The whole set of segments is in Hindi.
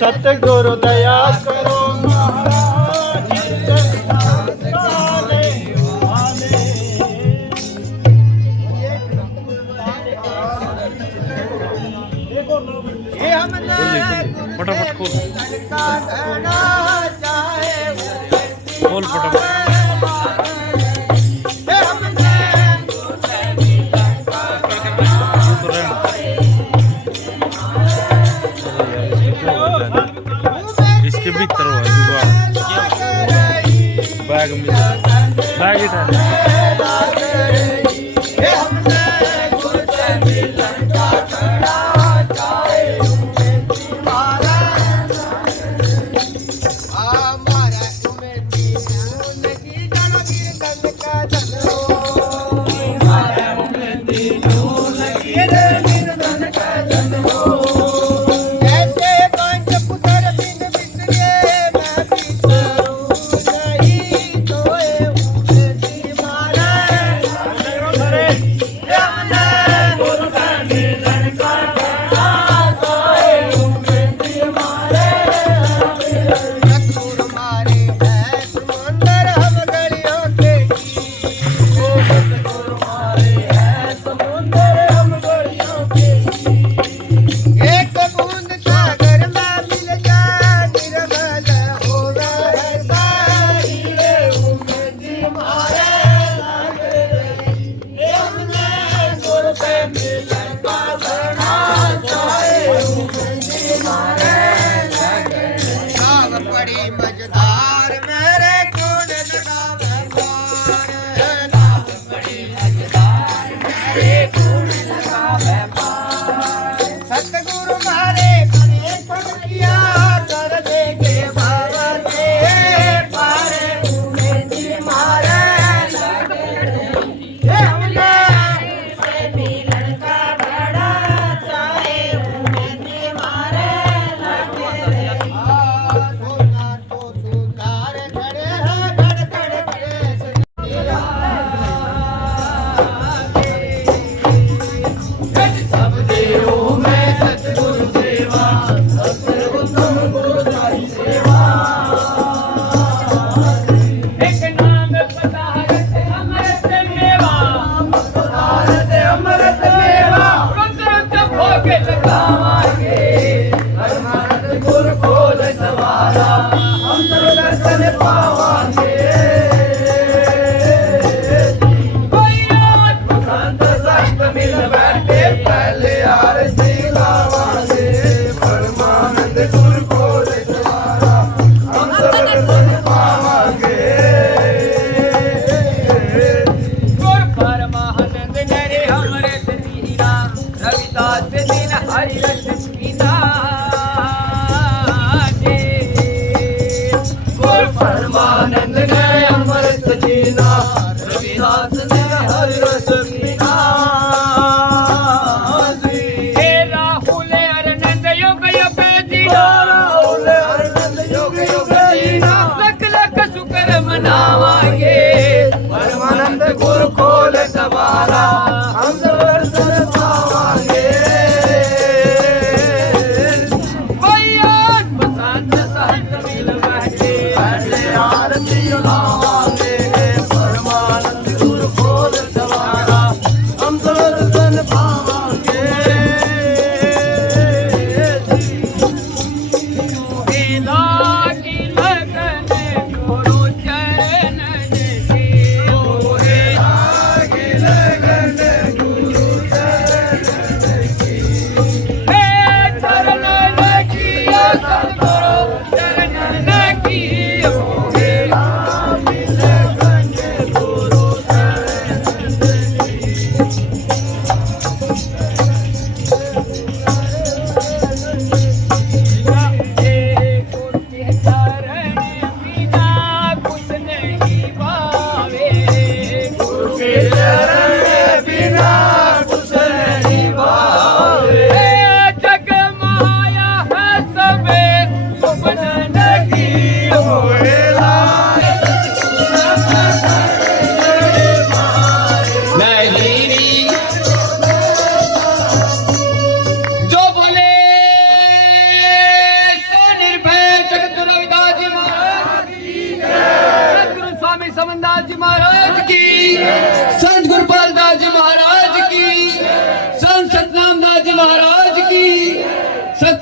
सतगुरु दया करो महाराज फटाफट खोल फटाफट इसके भीतर हुआ बैग में बैग ही था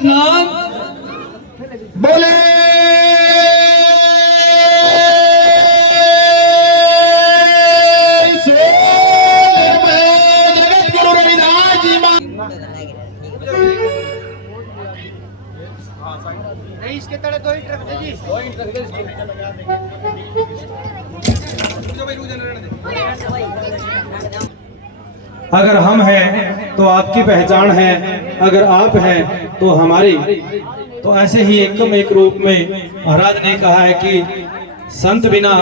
सतनाम बोले जगत गुरु रविदास जी नहीं इसके तले 2 ईंट रख दे जी 2 ईंट रख दे अगर हम हैं तो आपकी पहचान है, अगर आप हैं तो हमारी। तो ऐसे ही एकम एक रूप में महाराज ने कहा है कि संत बिना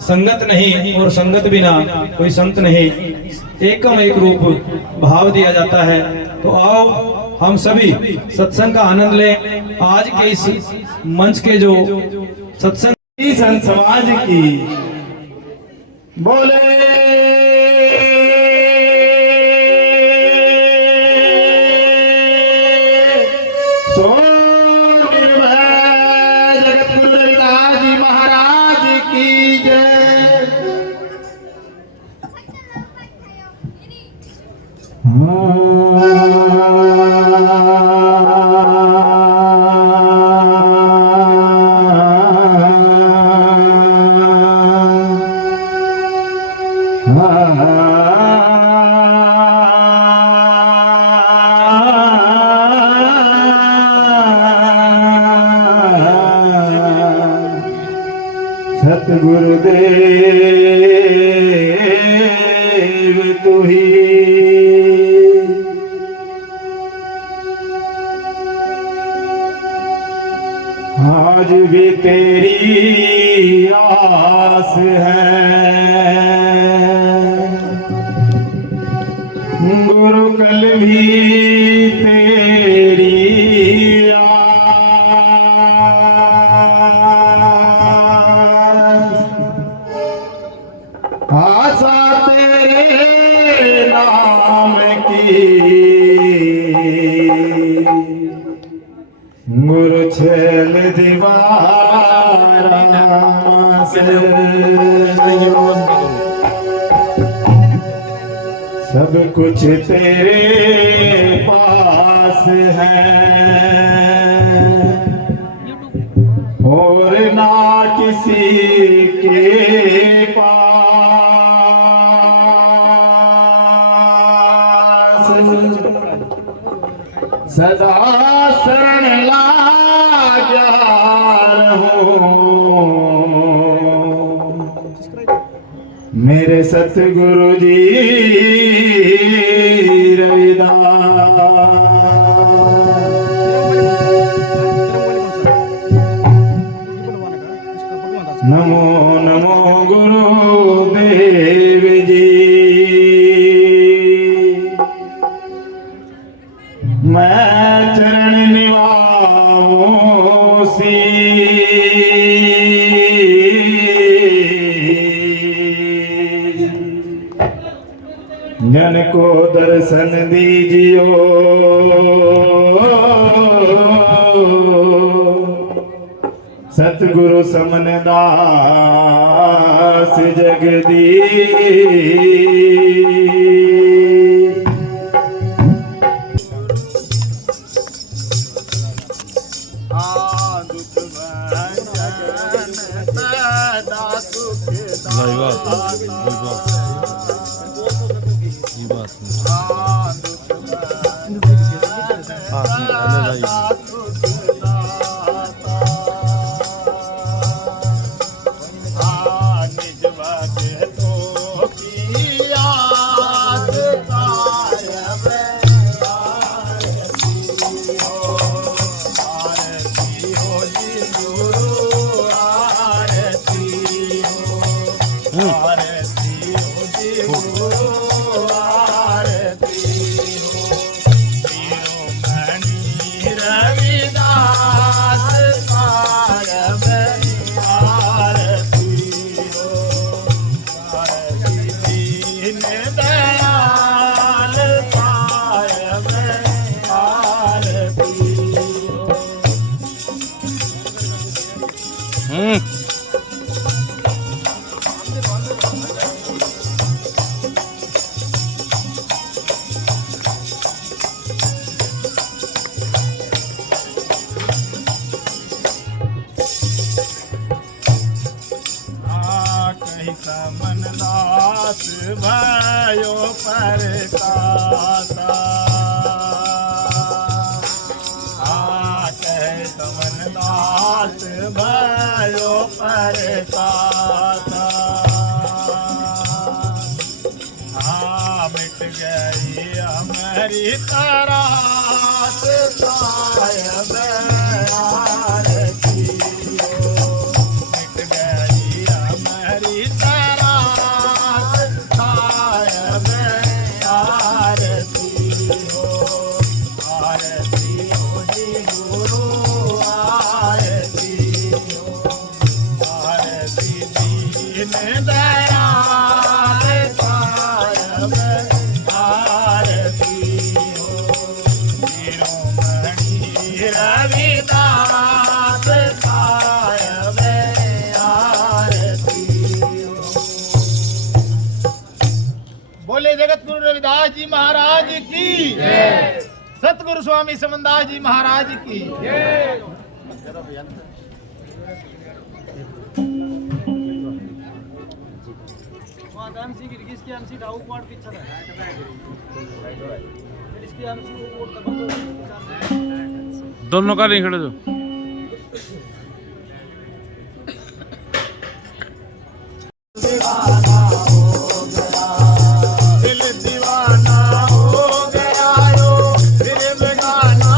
संगत नहीं और संगत बिना कोई संत नहीं। एकम एक रूप भाव दिया जाता है। तो आओ हम सभी सत्संग का आनंद लें। आज के इस मंच के जो सत्संग संत समाज की बोले जगत गुरु रविदास जी महाराज की जय। सतगुरुदेव तू ही आज भी तेरी आस है। गुरु कल भी तेरी आशा तेरे नाम की। गुरु छेल दीवारा से सब कुछ तेरे पास है और ना किसी के पास। सदा शरण लागा रहूं मेरे सतगुरु जी रविदास। नमो नमो गुरुदेव जी। मैं चरण निवाऊं सी जन को दर्शन दीजियो। सतगुरु समन दास जगदीश। रवि तरास सायब आरती हो मिट गई हमारी तरास सायब आरती हो जी गुरु आरती हो आरती दीन दयाल सायब आरती हो शिरोमणि रविदास सायब आरती हो। बोले जगत गुरु रविदास जी महाराज की सतगुरु स्वामी समनदास जी महाराज की दोनों का नहीं खड़े जो दिल दीवाना हो गया यो दिल बेगाना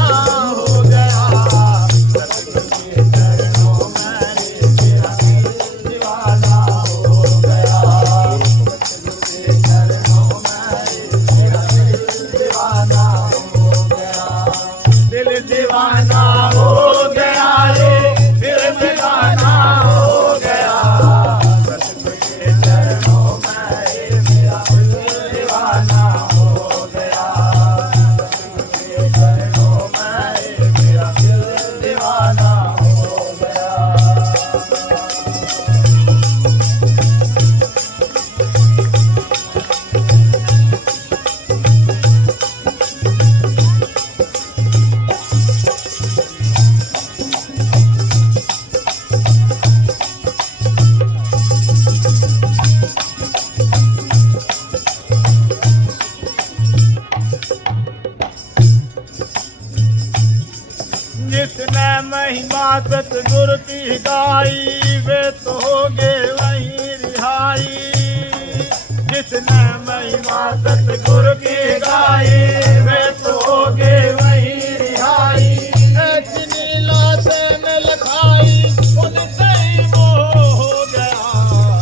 हो गया सतगुरु के चरणों में मेरा दिल दीवाना हो गया सतगुरु के चरणों में मेरा दिल दीवाना हो गया दिल दीवाना हो गया रे दिल बेगाना हो गया सतगुरु के चरणों में मेरा दिल दीवाना हो गया सतगुरु के चरणों में मेरा दिल दीवाना हो गया। जिसने महिमा सतगुरु की गाई वे तो होगे वहीं रिहाई जिसने महिमा सतगुरु की गाई वे तो होगे वहीं रिहाई ऐसी नीला से न लखाई उनसे ही मोह हो गया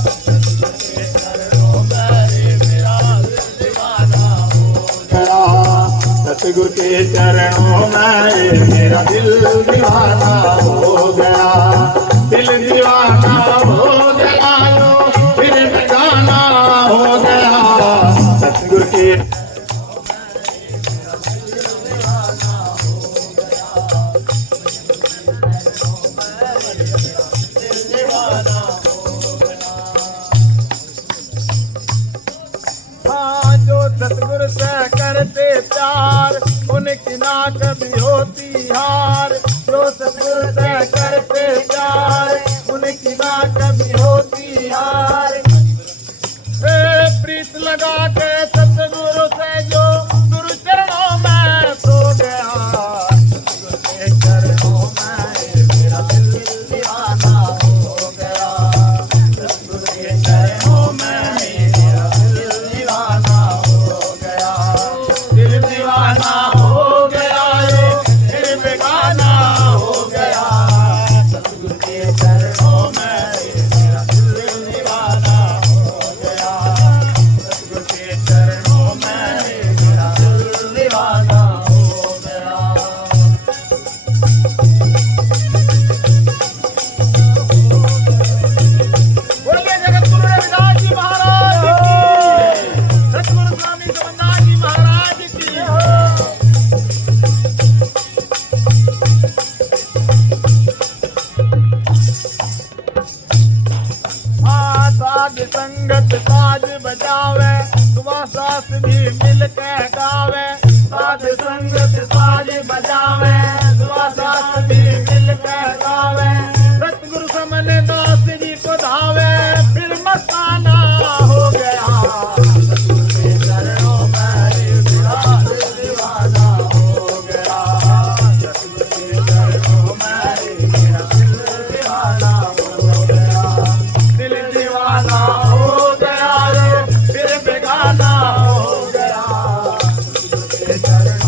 सतगुरु के चरणों में मेरा दिल दीवाना हो गया सतगुरु के चरणों में मेरा दिल दीवाना हो गया दिल दीवाना हो गया यो फिर बेगाना हो गया सतगुरु के हाँ जो सतगुरु से करते प्यार उनकी ना कभी होती हार जो सतगुरु से करते प्यार उनकी ना कभी होती हार प्रीत लगा के सतगुरु से जो गुरु चरणों में सो गया सतगुरु के चरणों में मेरा दिल दीवाना हो गया सतगुरु के चरणों में मेरा दिल दीवाना हो गया दिल दीवाना हो गया ये दिल बेगाना हो गया सतगुरु के चरणों में मेरा दिल दीवाना हो गया सतगुरु के चरणों में मेरा दिल दीवाना हो गया। बोलिए जगत गुरु रविदास जी महाराज की सतगुरु स्वामी समनदास जी महाराज की साध संगत साज बजावे सुबह सास भी मिल के गावे साध संगत साज बजावे सुबह सास भी मिल के गावे सतगुरु समने दास जी को धावे फिर मस्ताना हो गया सतगुरु के चरणों में मेरा दिल दीवाना हो गया सतगुरु के चरणों में मेरा दिल दीवाना हो गया दिल दीवाना हो गया रे फिर बेगाना हो गया सतगुरु के चरणों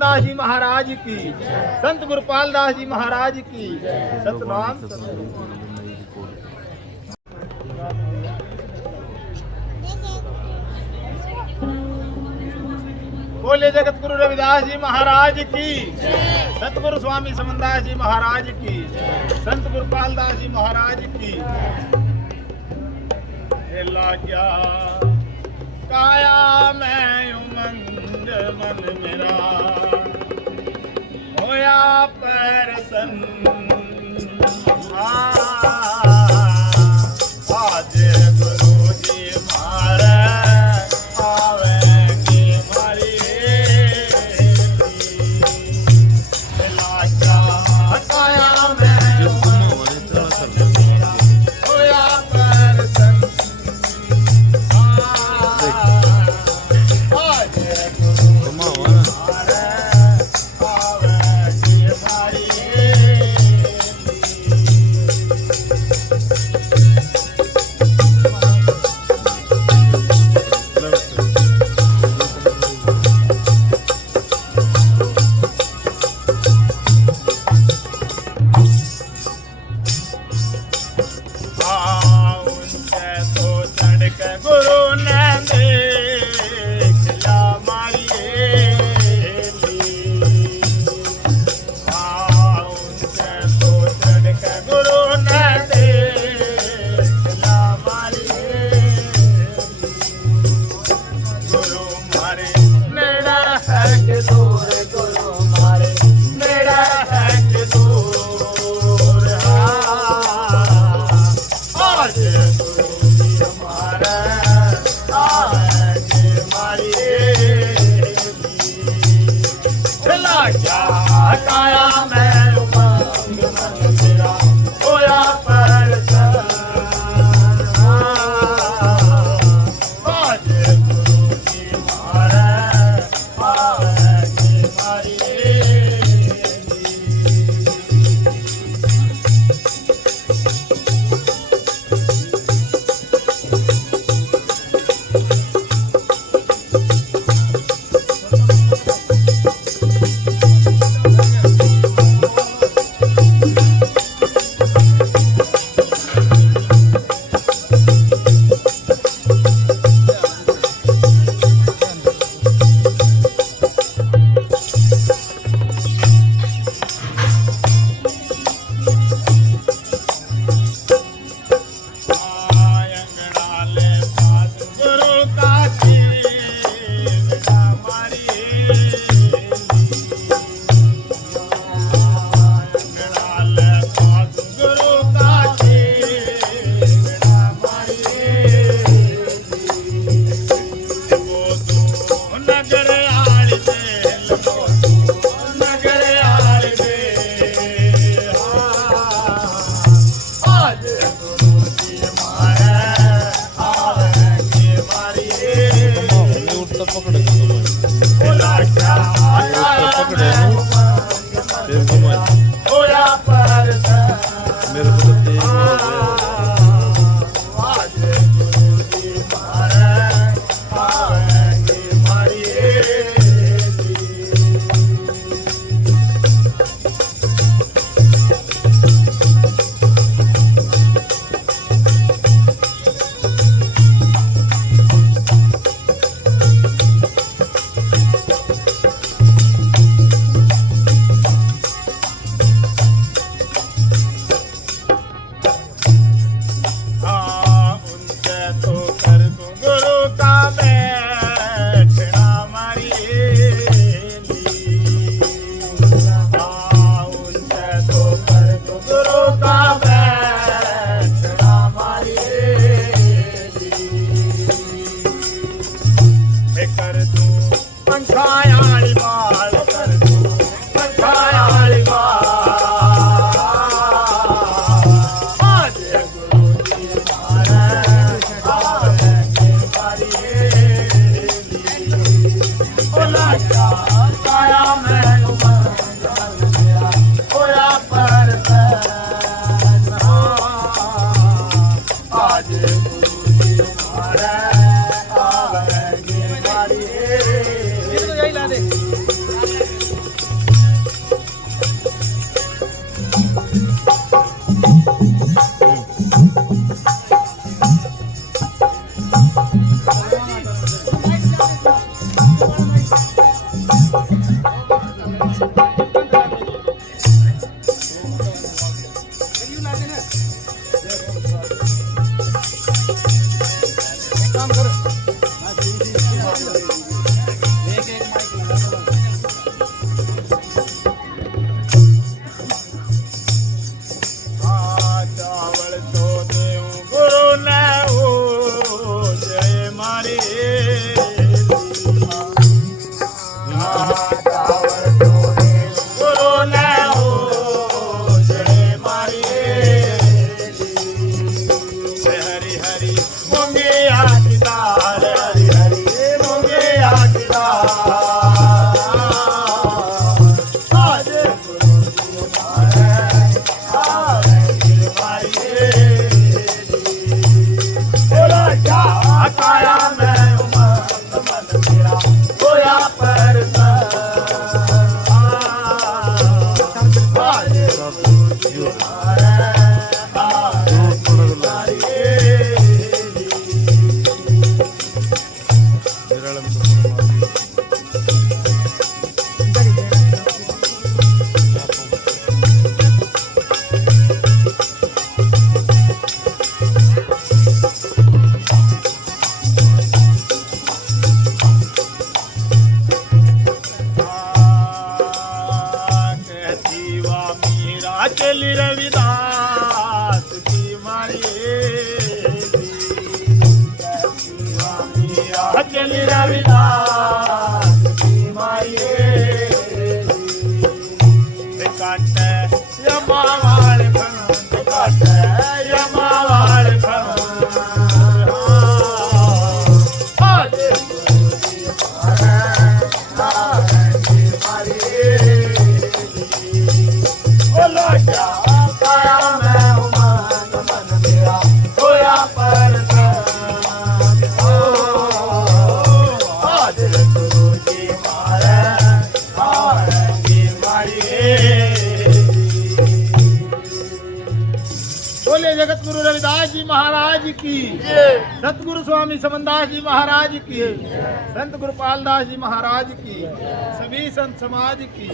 दास जी महाराज की, संत गुरुपाल दास जी महाराज की। सतनाम सतनाम। बोले जगत गुरु रविदास जी महाराज की, सतगुरु स्वामी समनदास जी महाराज की, संत गुरुपाल दास जी महाराज की। लाग्या काया मैं उमंग मन मेरा, होया परसन आज गुरु जी मारे आवेंगे मारी। लाग्या काया मैं होया परसन अचली रविदास की मारिए अचली रविदास की मारिए काट यमावार खंड काट यमावार खंड आज बोलो क्या पाया मैं उमंग मन मेरा होया परसंग आज गुरु जी मारे मारिए। बोले जगत गुरु रविदास जी महाराज की, सतगुरु स्वामी समनदास जी महाराज की, संत गुरुपाल दास जी महाराज की, सभी संत समाज की।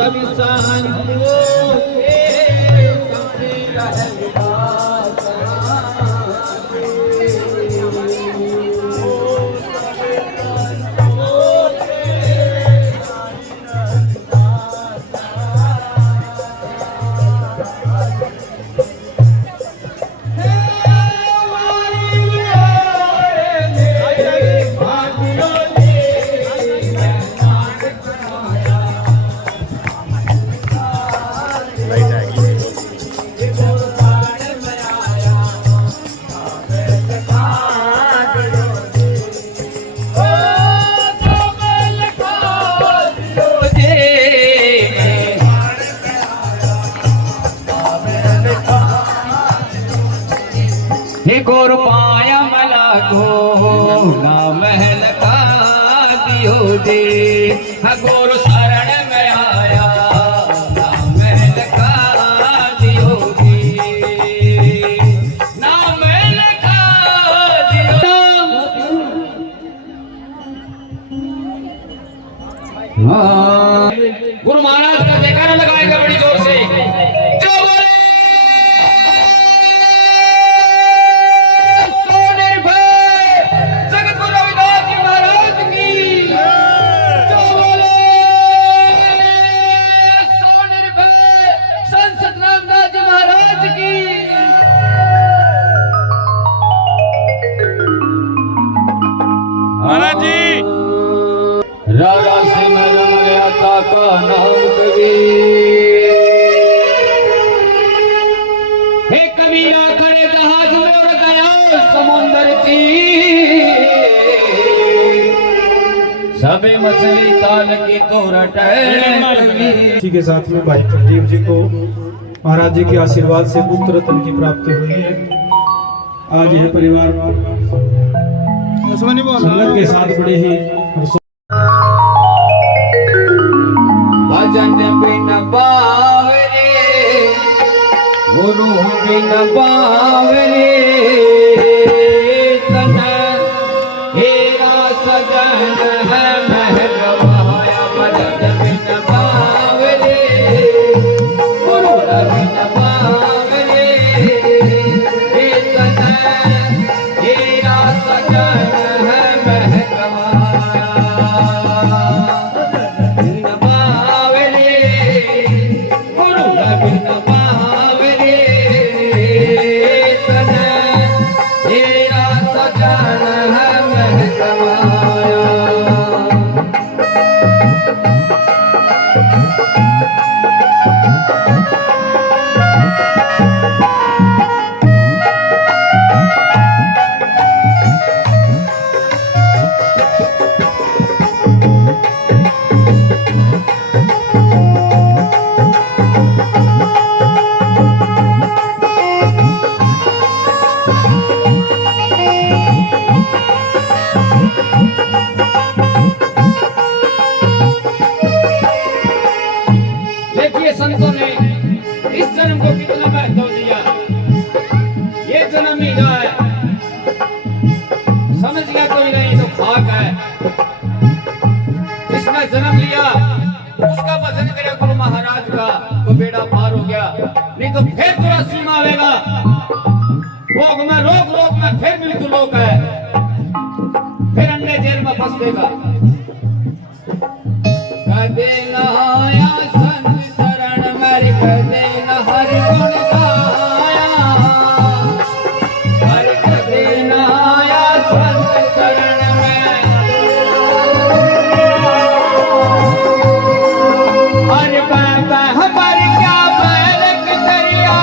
सभी संतों के सामने रहेगा गोर पाया मला घोला महल का दियो दे गोर शरण में आया ना महल का दियो दे ना महल का दियो गुरु महाराज का जयकारा लगाएगा बड़ी जोर से जो बोले महाराज जी राजा सिमरता का नाम कवि हे कबीरा खड़े जहाज में उड़ गया समुंदर की सबे मछली ताल की तो रटे इसी के साथ में भाई कुलदीप जी को महाराज जी के आशीर्वाद से पुत्र रत्न की प्राप्ति हुई है। आज यह परिवार संगत के साथ बड़े ही भजन बिन बावरे गुरु बिन बावरे तन हेरा सजन है महरवाया भजन बिन बावरे गुरु बिन बावरे तन हेरा सजन है देखिए संतों ने इस जन्म को कितना महत्व दिया। ये जन्म ही है, समझ गया कोई नहीं तो खाक है। जिसने जन्म लिया उसका भजन करे गुरु महाराज का तो बेड़ा पार हो गया, नहीं तो फिर थोड़ा सीमा आएगा। रोग में फिर मृत्यु लोक है, फिर अंडे जेल में फंस देगा। कदे नहाया संत शरण मेरी, कदे न हरि गुण गाया, हरि कदे नहाया संत शरण में, हरि बाबा हमारी क्या बैलक दरिया,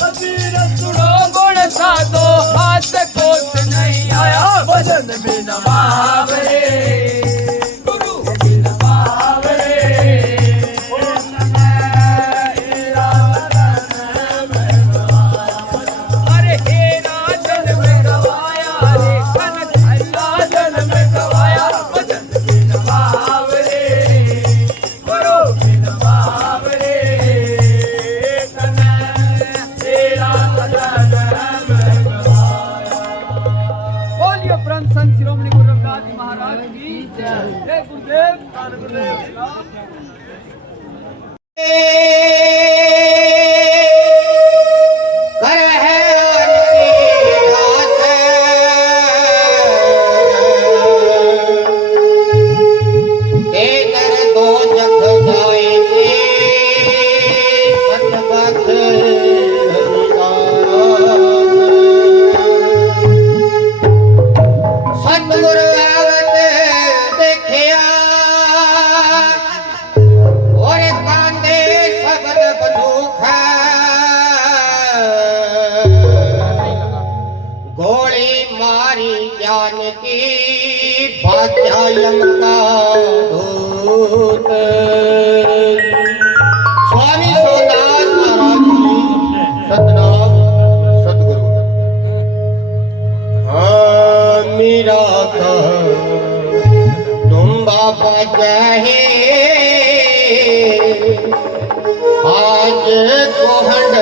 कबीर सुनो गुण साधो हाथ कोस नहीं आया भजन बिन बावरे गुरु बिन बावरे अरे हेरा जन में गवाया रे कन थैला जन में गवाया भजन बिन बावरे गुरु बिन बावरे कन तेरा भजन में गवाया। बोलिए प्रणत संत शिरोमणि गुरु रविदास जी महाराज की जय। जय गुरुदेव धन गुरुदेव कर है उनकी आस के कर दो जग जाएंगे सतबत सतगुर आवत देखिया और कांदे सबद बंदूक गोली मारी जान की बादशाह लंका दूत स्वामी सोमनाथ महाराज जी सतनाम सतगुरु। हाँ मीरा का तुम बाबा जय आज कोहंड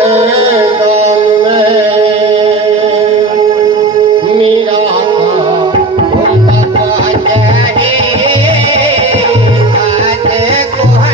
गाँव में मीरा का तुम बाबा जय आज कोहंड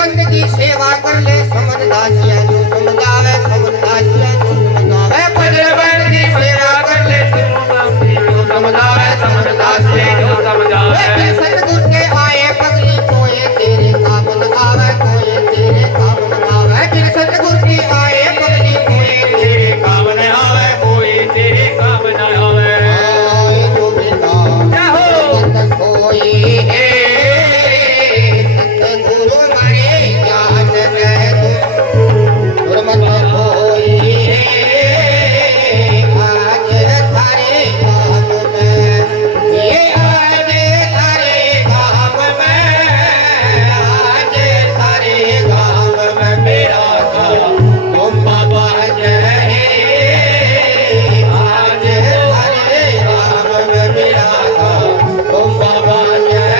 पंत की सेवा कर ले समझदासिया जो समझावे समझदासिया जो समझावे भजन बंद की सेवा कर ले जो समझावे समझदासिया जो समझावे सतगुरु के आए पगली कोई तेरे काम न आवे कोई तेरे काम न आवे फिर सतगुरु के आए पगली कोई तेरे काम न आवे कोई तेरे काम न आवे आए जो बिना सत कोई है सतगुरु मरे ज्ञान रह तू गुरमत कोई है आज थारे काम में ये आज थारे काम में आज थारे काम में मेरा तुम बाबा जय आज थारे काम में मेरा तुम बाबा जय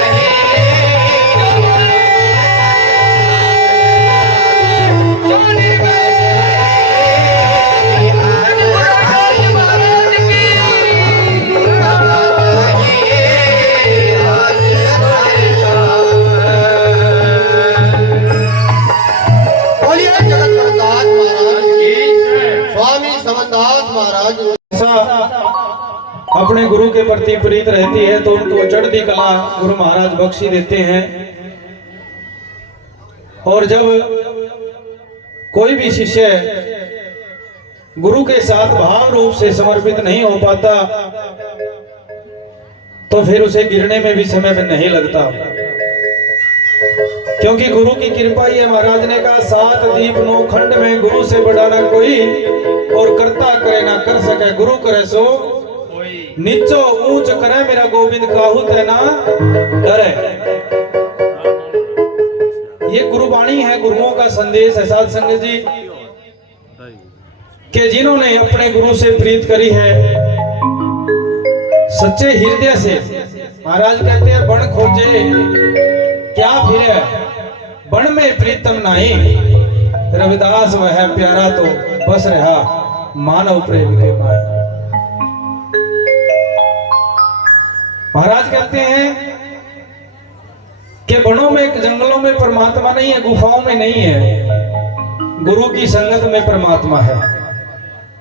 बोलिए जगत प्रकाश महाराज की स्वामी समदास महाराज ऐसा अपने गुरु के प्रति प्रीत रहती है तो उनको चढ़ती कला गुरु महाराज बख्शी देते हैं। और जब कोई भी शिष्य गुरु के साथ भाव रूप से समर्पित नहीं हो पाता तो फिर उसे गिरने में भी समय नहीं लगता, क्योंकि गुरु की कृपा ही है। महाराज ने कहा 7 दीप 9 खंड में गुरु से बढ़ाना कोई और करता करे ना कर सके गुरु करे सो नीचो ऊंच करे मेरा गोविंद काहू तेना डरे। ये गुरुवाणी है, गुरुओं का संदेश है साध संगत जी कि जिन्होंने अपने गुरु से प्रीत करी है सच्चे हृदय से। महाराज कहते हैं बण खोजे क्या फिर बण में प्रीतम नहीं, रविदास वह प्यारा तो बस रहा मानव प्रेम के माए। महाराज कहते हैं कि बनों में जंगलों में परमात्मा नहीं है, गुफाओं में नहीं है, गुरु की संगत में परमात्मा है।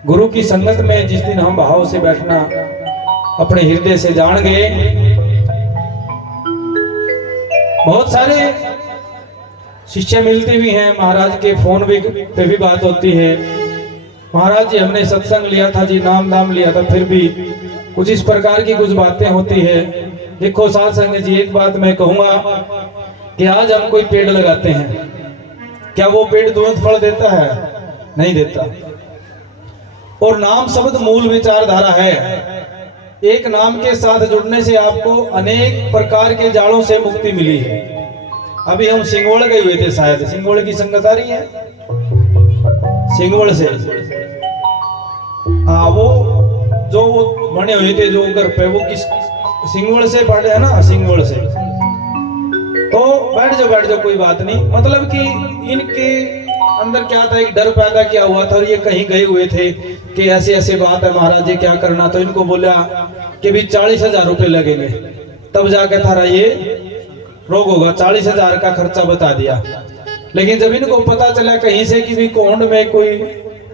गुरु की संगत में जिस दिन हम भाव से बैठना अपने हृदय से जान गए। बहुत सारे शिष्य मिलते भी हैं, महाराज के फोन पे भी बात होती है। महाराज जी हमने सत्संग लिया था जी, नाम दाम लिया था, फिर भी कुछ इस प्रकार की कुछ बातें होती है। देखो साध संगत जी एक बात मैं कहूंगा कि आज हम कोई पेड़ लगाते हैं, क्या वो पेड़ तुरंत फल देता है? नहीं देता। और नाम शब्द मूल विचारधारा है। एक नाम के साथ जुड़ने से आपको अनेक प्रकार के जालों से मुक्ति मिली है। अभी हम सिंगोड़ गए हुए थे, शायद सिंगोड़ की संगत आ रही है सिंगोड़ से। हाँ वो जो वो बने हुए थे जो घर पे वो किस सिंगोड़ से पढ़े है ना, सिंगोड़ से। तो बैठ जाओ कोई बात नहीं। मतलब कि इनके अंदर क्या था, एक डर पैदा किया हुआ था और ये कहीं गए हुए थे कि ऐसे ऐसे बात है महाराज जी क्या करना। तो इनको बोला कि भी 40,000 रुपए लगेंगे, तब जाकर थारा ये रोग होगा। 40,000 का खर्चा बता दिया। लेकिन जब इनको पता चला कहीं से कि भी कोंड में कोई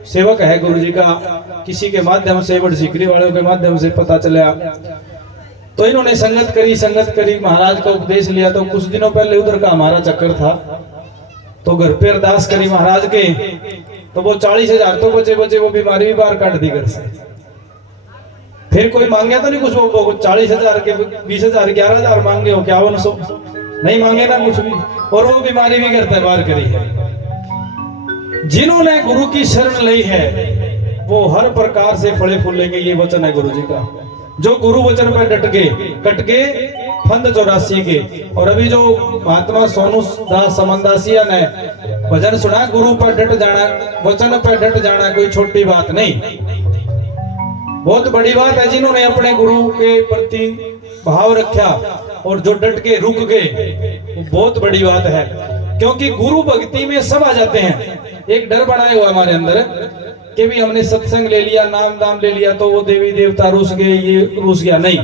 सेवक है गुरु जी का, किसी के माध्यम से बड़ सिकरी वालों के माध्यम से पता चला, तो इन्होंने संगत करी, महाराज का उपदेश लिया। तो कुछ दिनों पहले उधर का हमारा चक्कर था, तो घर पे अरदास करी महाराज के, तो वो 40,000 तो बचे वो बीमारी भी बाहर काट दी घर से। फिर कोई मांगे तो नहीं कुछ, वो 40,000 के 20,000 11,000 मांगे हो, 5100 नहीं मांगे ना कुछ भी, और वो बीमारी भी घर बाहर करी है। जिन्होंने गुरु की शरण ली है वो हर प्रकार से फले फूलेंगे, ये वचन है गुरु जी का। जो गुरु वचन पर डट गए कट गए फंद 84 के। और अभी जो महात्मा सोनू दास समनदासिया ने भजन सुना, गुरु पर डट जाना, वचन पर डट जाना कोई छोटी बात नहीं, बहुत बड़ी बात है। जिन्होंने अपने गुरु के प्रति भाव रखा और जो डट के रुक गए वो बहुत बड़ी बात है। क्योंकि गुरु भक्ति में सब आ जाते हैं। एक डर बनाए हुआ हमारे अंदर कि भी हमने सत्संग ले लिया, नाम दाम ले लिया तो वो देवी देवता रूस गए, ये रूस गया। नहीं,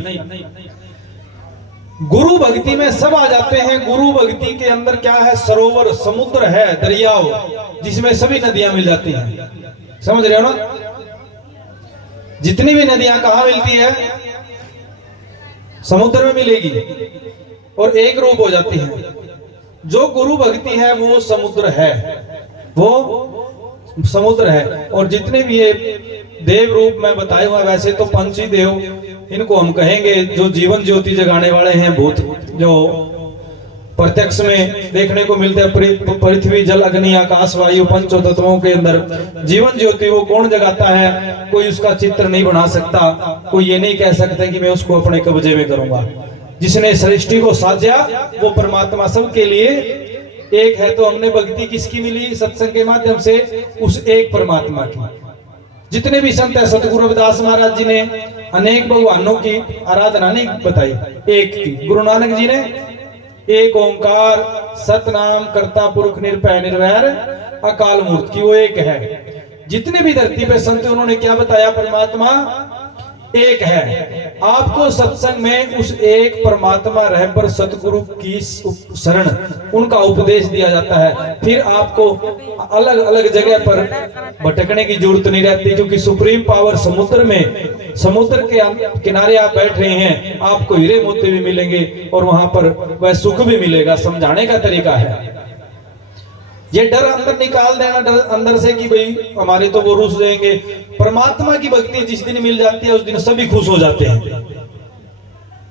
गुरु भक्ति में सब आ जाते हैं। गुरु भक्ति के अंदर क्या है? सरोवर, समुद्र है, दरियाओं, जिसमें सभी नदियां मिल जाती हैं। समझ रहे हो ना? जितनी भी नदियां कहां मिलती है? समुद्र में मिलेगी और एक रूप हो जाती है। जो गुरु भक्ति है वो समुद्र है, वो समुद्र है। और जितने भी ये देव रूप में बताए हुए, वैसे तो पंची देव इनको हम कहेंगे, जो जीवन ज्योति जगाने वाले हैं, भूत जो प्रत्यक्ष में देखने को मिलते हैं। पृथ्वी, जल, अग्नि, आकाश, वायु, पंचों तत्वों के अंदर जीवन ज्योति वो कौन जगाता है? कोई उसका चित्र नहीं बना सकता, कोई ये नहीं कह सकता कि मैं उसको अपने कब्जे में करूंगा। जिसने सृष्टि को साजा वो परमात्मा सबके लिए एक है। तो हमने भक्ति किसकी मिली? सत्संग के माध्यम से उस एक परमात्मा की। जितने भी संत है, सतगुरु रविदास महाराज जी ने अनेक भगवानों की आराधना नहीं बताई, एक की। गुरु नानक जी ने एक ओंकार सतनाम करता पुरख निरभय निर्वैर अकाल मूर्त की, वो एक है। जितने भी धरती पे संत उन्होंने क्या बताया? परमात्मा एक है। आपको सत्संग में उस एक परमात्मा रह पर सतगुरु की शरण, उनका उपदेश दिया जाता है। फिर आपको अलग अलग जगह पर भटकने की जरूरत नहीं रहती, क्योंकि सुप्रीम पावर समुद्र में, समुद्र के किनारे आप बैठ रहे हैं, आपको हीरे मोती भी मिलेंगे और वहां पर वह सुख भी मिलेगा। समझाने का तरीका है। ये डर अंदर निकाल देना, डर अंदर से कि भाई हमारे तो वो रुस जाएंगे। परमात्मा की भक्ति जिस दिन मिल जाती है उस दिन सभी खुश हो जाते हैं।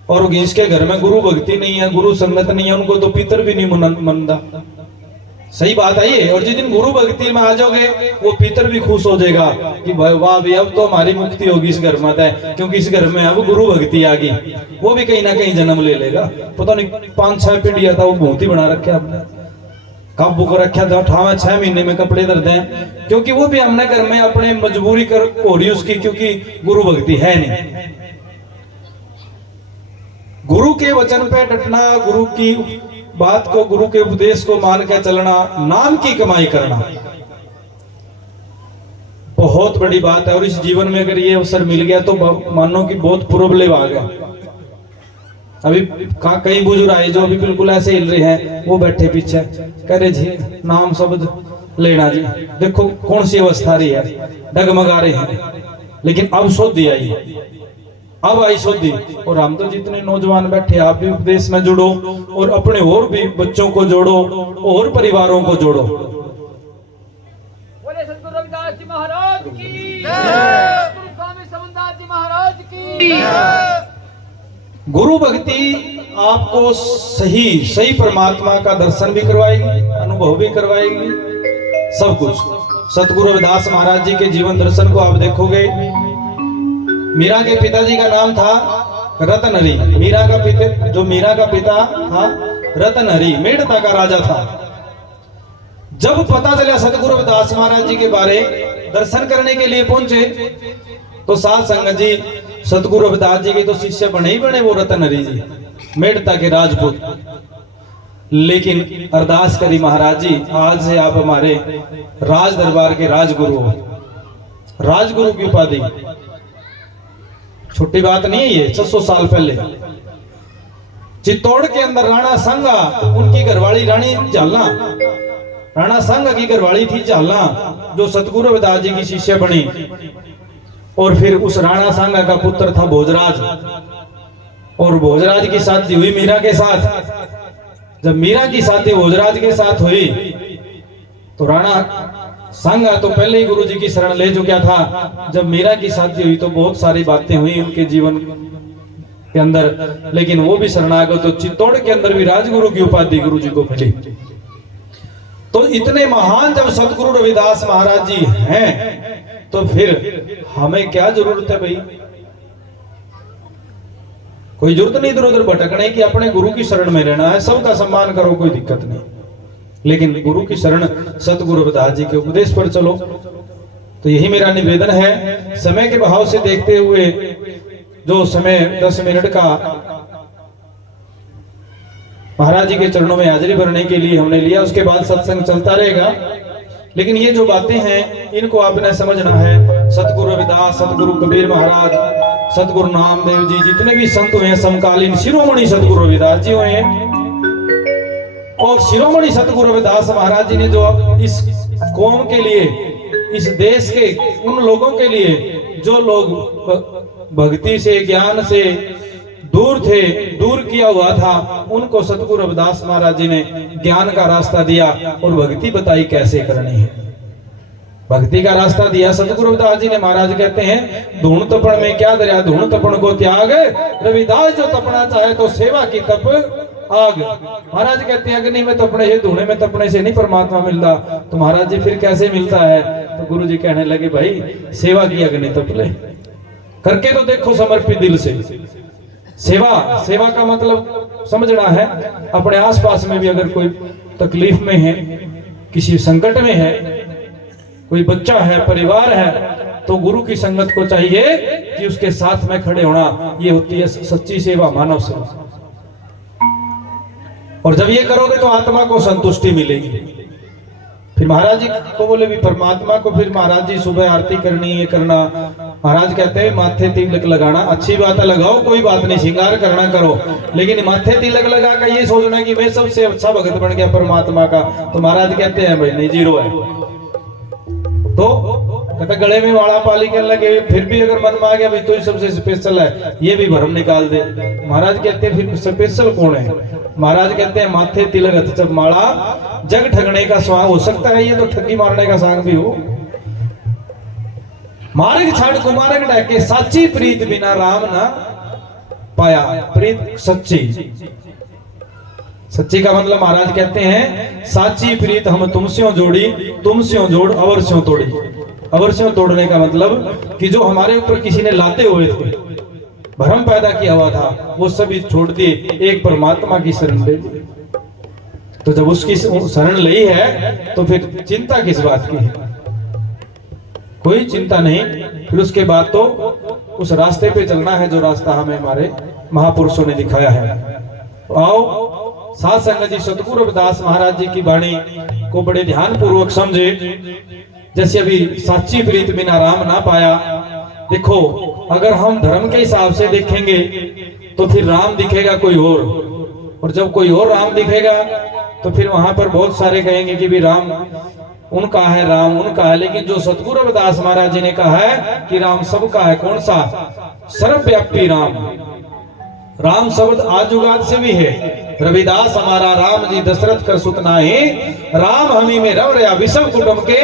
और जिसके घर में गुरु भक्ति नहीं है, गुरु संगत नहीं है, उनको तो पितर भी नहीं मनता। सही बात है ये। और जिस दिन गुरु भक्ति में आ जाओगे वो पितर भी खुश हो जाएगा कि भाई वाह भाई अब तो हमारी मुक्ति होगी इस घर में, क्योंकि इस घर में अब गुरु भक्ति आ गई। वो भी कहीं ना कहीं जन्म ले लेगा। पता नहीं 5-6 पीढ़ियां था वो भूत ही बना रखे आपने, काबू को रखा था। 6 महीने में कपड़े दर्द हैं, क्योंकि वो भी हमने घर में अपने मजबूरी कर हो रही उसकी, क्योंकि गुरु भक्ति है नहीं। गुरु के वचन पे डटना, गुरु की बात को, गुरु के उपदेश को मान के चलना, नाम की कमाई करना बहुत बड़ी बात है। और इस जीवन में अगर ये अवसर मिल गया तो मानो कि बहुत प्रॉब्लम आ गया। अभी कई बुजुर्ग आए जो अभी बिल्कुल ऐसे हिल रहे हैं, वो बैठे पीछे कह रहे जी नाम शब्द लेना जी, देखो कौन सी अवस्था रही है, डगमगा रहे हैं। लेकिन अब शुद्धि आई, अब आई शुद्धि। और हम तो जितने नौजवान बैठे, आप भी उपदेश में जुड़ो और अपने और भी बच्चों को जोड़ो और परिवारों को जोड़ो। बोले सतगुरु रविदास जी महाराज की जय, गुरु स्वामी समनदास जी महाराज की जय। गुरु भक्ति आपको सही परमात्मा का दर्शन भी करवाएगी, अनुभव भी करवाएगी, सब कुछ। सतगुरु रविदास महाराज जी के जीवन दर्शन को आप देखोगे। मीरा के पिताजी का नाम था रतनहरी। मीरा का पिता था रतनहरी, मेड़ता का राजा था। जब पता चला सतगुरु रविदास महाराज जी के बारे, दर्शन करने के लिए पहुंचे तो साध संगत जी सतगुरु रविदास जी के तो शिष्य बने ही बने, वो रतनहरी जी मेड़ता के राजपूत। लेकिन अरदास करी महाराज जी आज से आप हमारे राज दरबार के राजगुरु हो। राजगुरु की उपाधि छोटी बात नहीं है ये। 600 साल पहले चित्तौड़ के अंदर राणा सांगा, उनकी घरवाली रानी झालना, राणा सांगा की घरवाली थी झालना, जो सतगुरु रविदास जी की शिष्य बनी। और फिर उस राणा सांगा का पुत्र था भोजराज, और भोजराज की शादी हुई मीरा के साथ। जब मीरा की शादी भोजराज के साथ हुई तो राणा सांगा तो पहले ही गुरु जी की शरण ले चुका था। जब मीरा की शादी हुई तो बहुत सारी बातें हुई उनके जीवन के अंदर, लेकिन वो भी शरणागत। तो चित्तौड़ के अंदर भी राजगुरु की उपाधि गुरु जी को मिली। तो इतने महान जब सतगुरु रविदास महाराज जी हैं तो फिर हमें क्या जरूरत है भाई? कोई जरूरत नहीं इधर उधर भटकने की, अपने गुरु की शरण में रहना है। सबका सम्मान करो, कोई दिक्कत नहीं, लेकिन गुरु की शरण सतगुरु रविदास जी के उपदेश पर चलो। तो यही मेरा निवेदन है। समय के भाव से देखते हुए जो समय 10 मिनट का महाराज जी के चरणों में हाजिरी भरने के लिए हमने लिया, उसके बाद सत्संग चलता रहेगा। लेकिन ये जो बातें हैं इनको आपने समझना है। सतगुरु रविदास, सतगुरु कबीर महाराज, सतगुरु नामदेव जी, जितने भी संत हुए हैं समकालीन, शिरोमणि सतगुरु रविदास जी हुए हैं। और शिरोमणि सतगुरु रविदास महाराज जी ने जो इस कौम के लिए, इस देश के उन लोगों के लिए जो लोग भक्ति से, ज्ञान से दूर थे, दूर किया हुआ था, उनको सतगुरु रविदास महाराज जी ने ज्ञान का रास्ता दिया और भक्ति बताई कैसे करनी है। भक्ति का रास्ता दिया सतगुरु रविदास जी ने। महाराज कहते हैं धूण तपण में क्या दरिया, धूण तपण को त्याग, रविदास जो तपना चाहे तो सेवा की तप आग। महाराज कहते हैं अग्नि में तपने से, धूणे में तपने से नहीं परमात्मा मिलता। तो महाराज जी फिर कैसे मिलता है? तो गुरु जी कहने लगे भाई सेवा की अग्नि तप ले, करके तो देखो समर्पित दिल से। सेवा का मतलब समझना है। अपने आसपास में भी अगर कोई तकलीफ में है, किसी संकट में है, कोई बच्चा है, परिवार है, तो गुरु की संगत को चाहिए कि उसके साथ में खड़े होना। ये होती है सच्ची सेवा, मानव सेवा। और जब ये करोगे तो आत्मा को संतुष्टि मिलेगी। फिर महाराज जी को बोले भी परमात्मा को, फिर महाराज जी सुबह आरती करनी है, करना। महाराज कहते हैं माथे तिलक लगाना अच्छी बात है, लगाओ, कोई बात नहीं, श्रृंगार करना करो, लेकिन माथे तिलक लगा कर ये सोचना कि मैं सबसे अच्छा भगत बन गया परमात्मा का, तो महाराज कहते हैं भाई नहीं, जीरो है। तो कहता गले में वाला पाली के लगे, फिर भी अगर मन में आ गया भाई तो ही सबसे स्पेशल है, ये भी भरम निकाल दे। महाराज कहते हैं फिर स्पेशल कौन है? महाराज कहते हैं माथे तिलक हथ जब माला, जग ठगने का स्वांग हो सकता है, ये तो ठगी मारने का सांग भी हो। मार्ग छाड़ कुमारक डाके, साची प्रीत बिना राम ना पाया। प्रीत सच्ची, सच्ची का मतलब महाराज कहते हैं साची प्रीत हम तुमसे जोड़ी, तुमसे जोड़ अवश्यों तोड़ी। अवश्यों तोड़ने का मतलब कि जो हमारे ऊपर किसी ने लाते हुए थे, भ्रम पैदा किया हुआ था, वो सभी छोड़ दिए, एक परमात्मा की शरण ले ली। तो जब उसकी शरण ली है तो फिर चिंता किस बात की है? कोई चिंता नहीं। फिर उसके बाद तो उस रास्ते पे चलना है जो रास्ता हमें हमारे महापुरुषों ने दिखाया है। तो आओ साथ संगत जी सतगुरु रविदास महाराज जी की वाणी को बड़े ध्यान पूर्वक समझे। जैसे अभी साची प्रीत बिना राम ना पाया, देखो अगर हम धर्म के हिसाब से देखेंगे तो फिर राम दिखेगा कोई और जब कोई और राम दिखेगा तो फिर वहां पर बहुत सारे कहेंगे कि भी राम उनका है, राम उनका है। लेकिन जो सतगुरु रविदास महाराज जी ने कहा है कि राम सबका है, कौन सा? सर्वव्यापी राम। राम शब्द आजुगाद से भी है। रविदास हमारा राम जी दशरथ कर सुत नाहि, राम हमी में रव रहा विषम कुटुंब के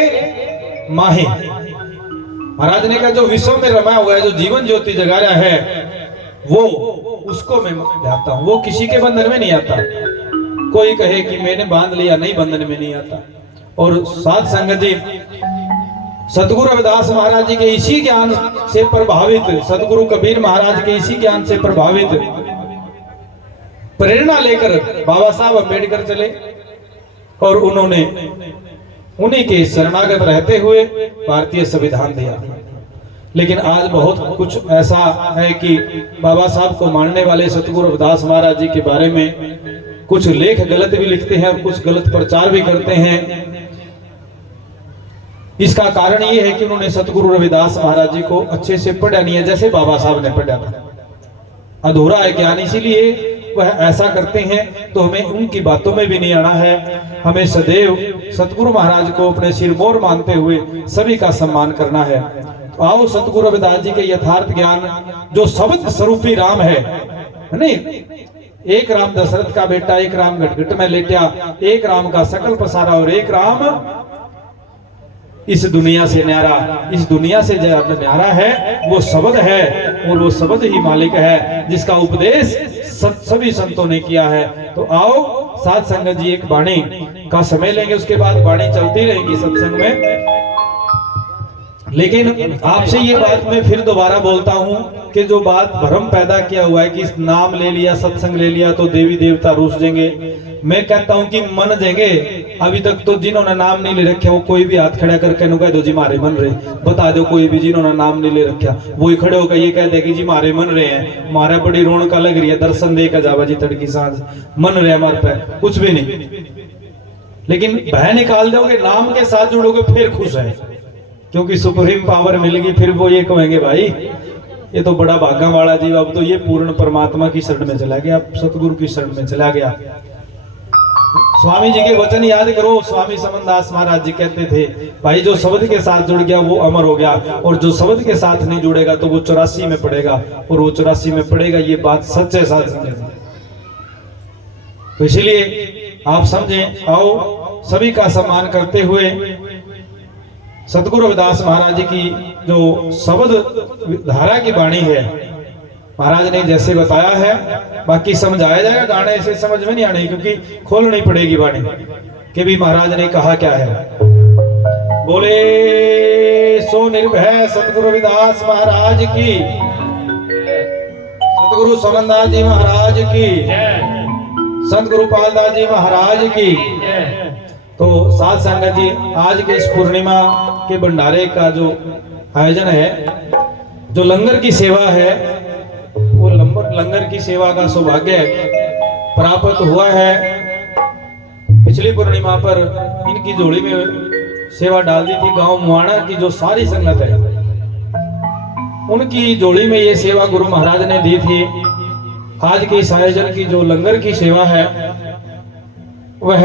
माही। महाराज ने कहा जो विश्व में रमा हुआ है, जो जीवन ज्योति जगा रहा है, वो उसको मैं जाता हूं। वो किसी के बंधन में नहीं आता। कोई कहे कि मैंने बांध लिया, नहीं, बंधन में नहीं आता। और साथ संगत जी सतगुरु रविदास महाराज जी के इसी ज्ञान से प्रभावित, सतगुरु कबीर महाराज के इसी ज्ञान से प्रभावित प्रेरणा लेकर बाबा साहब अम्बेडकर चले और उन्होंने उन्हीं के शरणागत रहते हुए भारतीय संविधान दिया। लेकिन आज बहुत कुछ ऐसा है कि बाबा साहब को मानने वाले सतगुरु रविदास महाराज जी के बारे में कुछ लेख गलत भी लिखते हैं और कुछ गलत प्रचार भी करते हैं। इसका कारण ये है कि उन्होंने सतगुरु रविदास महाराज जी को अच्छे से पढ़ा नहीं है, जैसे बाबा साहब ने पढ़ा था। अधूरा है ज्ञान, इसीलिए वह ऐसा करते हैं। तो हमें उनकी बातों में भी नहीं आना है। हमें सदैव सतगुरु महाराज को अपने सिरमौर मानते हुए सभी का सम्मान करना है। तो आओ सतगुरु रविदास जी के यथार्थ ज्ञान, जो शब्द स्वरूपी राम है नहीं, एक राम दशरथ का बेटा, एक राम गटगट में लेटा, एक राम का सकल पसारा और एक राम इस दुनिया से न्यारा। इस दुनिया से ज्यादा न्यारा है वो शब्द है, और वो शब्द ही मालिक है, जिसका उपदेश सभी संतों ने किया है। तो आओ साथ संगत जी एक वाणी का समय लेंगे, उसके बाद वाणी चलती रहेगी सत्संग में। लेकिन आपसे ये बात मैं फिर दोबारा बोलता हूँ कि जो बात भ्रम पैदा किया हुआ है कि नाम ले लिया, सत्संग ले लिया तो देवी देवता रूस जाएंगे, मैं कहता हूँ कि मन जाएंगे। अभी तक तो जिन्होंने नाम नहीं ले रखे वो कोई भी हाथ खड़ा करके कह दो जी मारे मन रहे, बता दो कोई भी जिन्होंने नाम नहीं ले रखा, वो ही खड़े होकर ये कह दे कि जी मारे मन रहे हैं, हमारा बड़ी रौनक लग रही है, दर्शन दे का जावा जी तड़की सांझ, मन रहे हमारे पे, कुछ भी नहीं। लेकिन भय निकाल दोगे, नाम के साथ जुड़ोगे, फिर खुश है, क्योंकि सुप्रीम पावर मिलेगी। फिर वो ये कहेंगे भाई ये तो बड़ा भागा वाला जीव, अब तो ये पूर्ण परमात्मा की शरण में चला गया, सतगुरु की शरण में चला गया। स्वामी जी के वचन याद करो। स्वामी समनदास महाराज जी कहते थे, भाई जो शब्द के साथ जुड़ गया वो अमर हो गया, और जो शब्द के साथ नहीं जुड़ेगा तो वो 84 में पड़ेगा, और वो 84 में पड़ेगा। ये बात सच है साथ संगत। तो इसलिए आप समझें, आओ सभी का सम्मान करते हुए सतगुरु रविदास महाराज जी की जो शब्द धारा की वाणी है, महाराज ने जैसे बताया है, बाकी समझाया जाएगा। गाने से समझ में नहीं आने, क्योंकि खोलनी पड़ेगी वाणी कि भी महाराज ने कहा क्या है। बोले सो निर्भय सतगुरु रविदास महाराज की, सतगुरु समनदास जी महाराज की, संत गुरुपाल दास जी महाराज की। तो साथ संगत जी, आज के इस पूर्णिमा के भंडारे का जो आयोजन है, जो लंगर की सेवा है, वो लंगर की सेवा का सौभाग्य प्राप्त हुआ है। पिछली पूर्णिमा पर इनकी झोली में सेवा डाल दी थी। गांव मुआना की जो सारी संगत है, उनकी झोली में ये सेवा गुरु महाराज ने दी थी। आज के इस आयोजन की जो लंगर की सेवा है, वह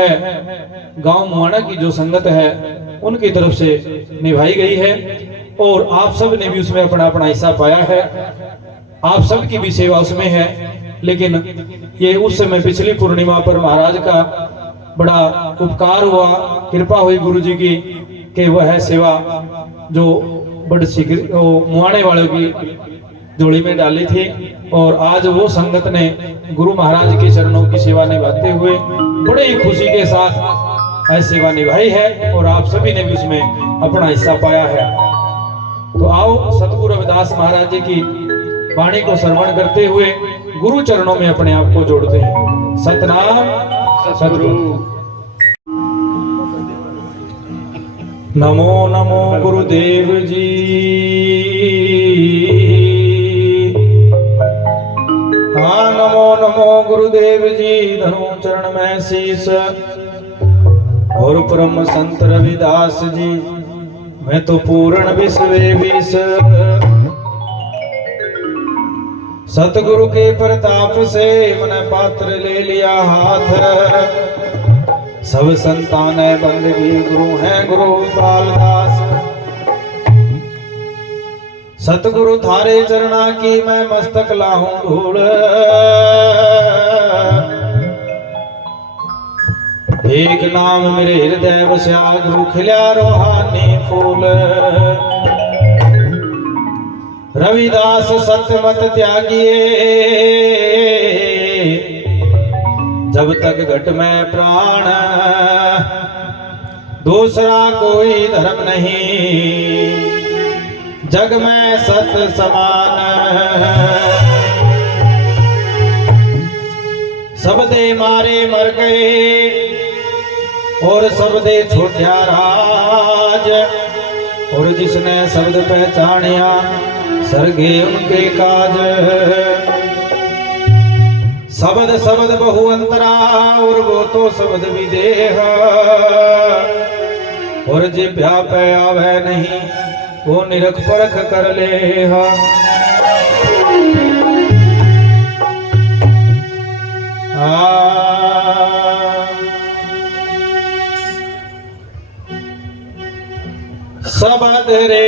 गांव मुआना की जो संगत है उनकी तरफ से निभाई गई है, और आप सब ने भी उसमें अपना अपना हिस्सा पाया है। आप सब की भी सेवा उसमें है। लेकिन ये उस समय पिछली पूर्णिमा पर महाराज का बड़ा उपकार हुआ, कृपा हुई गुरु जी की, कि वह सेवा जो बड़ शीघ्र मुआने वालों की झोली में डाली थी, और आज वो संगत ने गुरु महाराज के चरणों की सेवा निभाते हुए बड़े ही खुशी के साथ ऐसी सेवा निभाई है, और आप सभी ने भी उसमें अपना हिस्सा पाया है। तो आओ सतगुरु रविदास महाराज जी की वाणी को श्रवण करते हुए गुरु चरणों में अपने आप को जोड़ते हैं। सतनाम सतगुरु। नमो नमो गुरुदेव जी, हाँ नमो नमो गुरुदेव जी। धनु चरण में शीस, और परम संत रविदास जी, मैं तो पूर्ण विश्व विष। सतगुरु के प्रताप से मन पात्र ले लिया हाथ, सब संतान बंदगी गुरु हैं गुरु बालदास। सतगुरु थारे चरणा की मैं मस्तक लाहूं धूल, एक नाम मेरे हृदय बस्या गुरु खिल्या रूहानी फूल। रविदास सत्य मत त्यागिए, जब तक घट में प्राण, दूसरा कोई धर्म नहीं, जग में सत समान। सब दे मारे मर गए, और सब दे छोटा राज, और जिसने शब्द पहचानिया सरगे उनके काज। शब्द शब्द बहु अंतरा, और वो तो शब्द विदेह, और जिभ्या पे आवे नहीं वो निरख परख कर ले। शब्द रे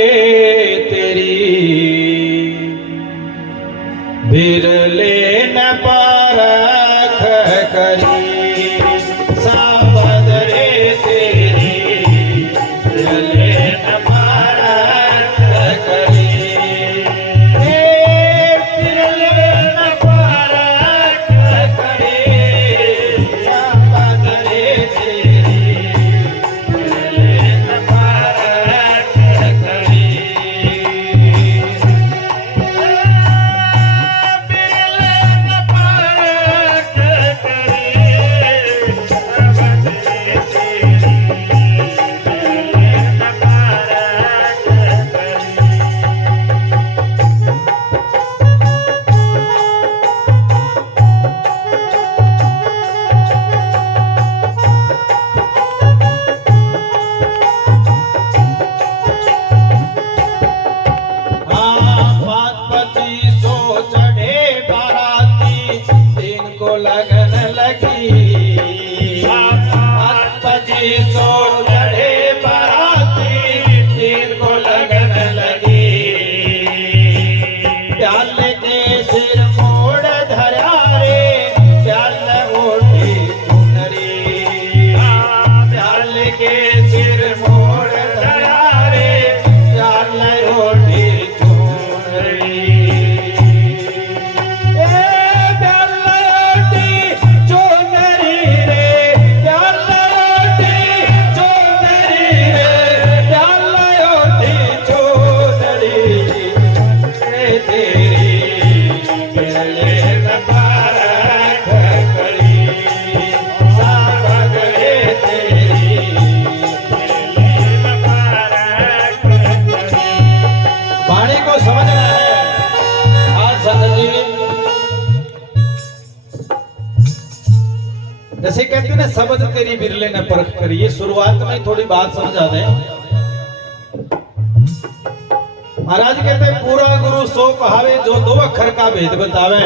तेरी बिरले न परख करी, शब्द रे तेरी बिरले न परख करी, बिरले न परख करी, शब्द रे तेरी बिरले न परख करी। बिरले न परख जैसे कहते हैं ना, समझ तेरी बिरले न परख करी। ये शुरुआत में थोड़ी बात समझा दें। महाराज कहते हैं पूरा गुरु सो कहावे, जो दो अक्षर का भेद बतावे,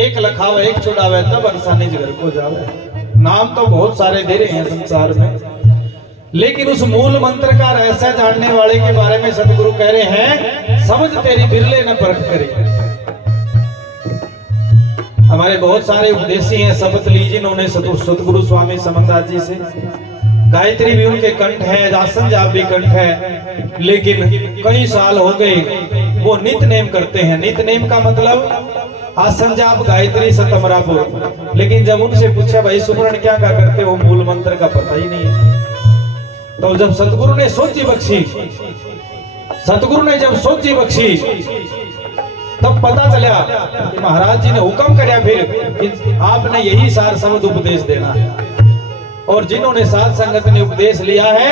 एक लखावे एक छुड़ावे, तब अरसानी घर को जावे। नाम तो बहुत सारे दे रहे हैं संसार में, लेकिन उस मूल मंत्र का रहस्य जानने वाले के बारे में सतगुरु कह रहे हैं, समझ तेरी बिरले न परख करी। हमारे बहुत सारे उपदेशी हैं, शपथ लीजिए उन्होंने सतगुरु स्वामी समनदास जी से। गायत्री भी उनके कंठ है, आसन जाप भी कंठ है, लेकिन कई साल हो गए वो नित नेम करते हैं। नित नेम का मतलब आसन जाप गायत्री सतमरापुर। लेकिन जब उनसे पूछा भाई सुमरण क्या क्या करते हो, मूल मंत्र का पता ही नहीं है। तो जब सतगुरु ने सोची बख्शी, सतगुरु ने जब सोची बख्शी, तब पता चला कि महाराज जी ने हुक्म कराया फिर कि आपने यही सार शब्द उपदेश देना है। और जिन्होंने साध संगत ने उपदेश लिया है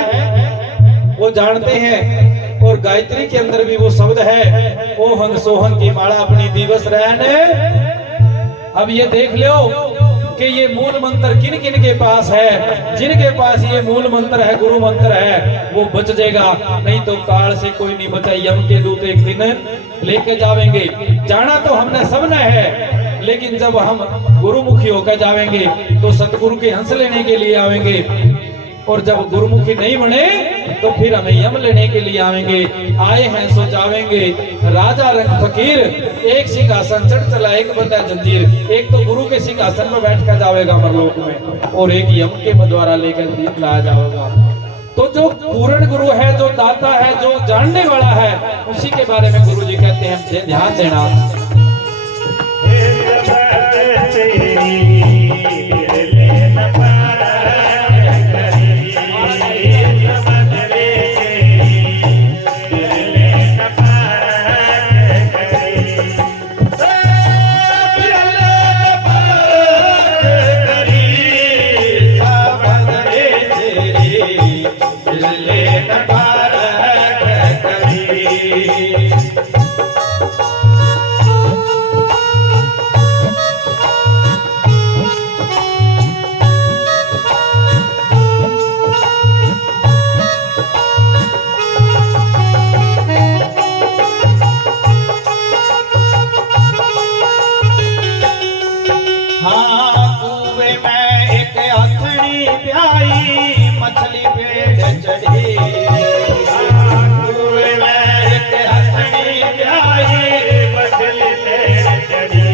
वो जानते हैं। और गायत्री के अंदर भी वो शब्द है, ओ हंग सोहन की माला अपनी दिवस रहने। अब ये देख लो कि ये मूल मंत्र किन किन के पास है। जिनके पास ये मूल मंत्र है, गुरु मंत्र है, वो बच जाएगा, नहीं तो काल से कोई नहीं बचा। यम के दूत एक दिन लेके जावेंगे। जाना तो हमने सबने है, लेकिन जब हम गुरुमुखी होकर जावेंगे तो सतगुरु के हंस लेने के लिए आवेंगे। और जब गुरुमुखी नहीं बने तो फिर हमें यम लेने के लिए आवेंगे। आए हैं सो जावेंगे। राजा रंग फकीर, एक सिंहासन चढ़ चला, एक बंदा जंजीर। एक तो गुरु के सिंहासन में बैठ कर जाएगा अमरलोक में, और एक यम के द्वारा लेकर लाया जाएगा। तो जो पूर्ण गुरु है, जो दाता है, जो जानने वाला है, उसी के बारे में गुरु जी कहते हैं ध्यान देना। मछली पेड़ चढ़ी, कुएं में एक हथनी प्याई, मछली पेड़ चढ़ी।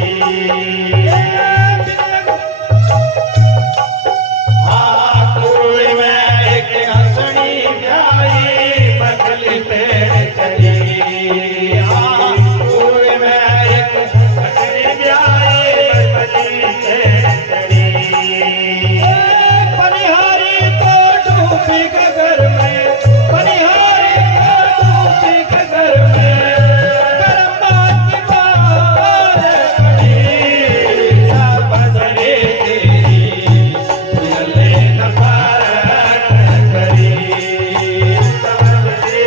हाँ, कुएं में एक हथनी प्याई, मछली पेड़ चढ़ी। हाँ, कुएं में एक हथनी प्याई, मछली पेड़ चढ़ी। घर में बनिहारी घर में कर्मा की बार खड़ी, बदले तेरी दिले न पार करी, बदले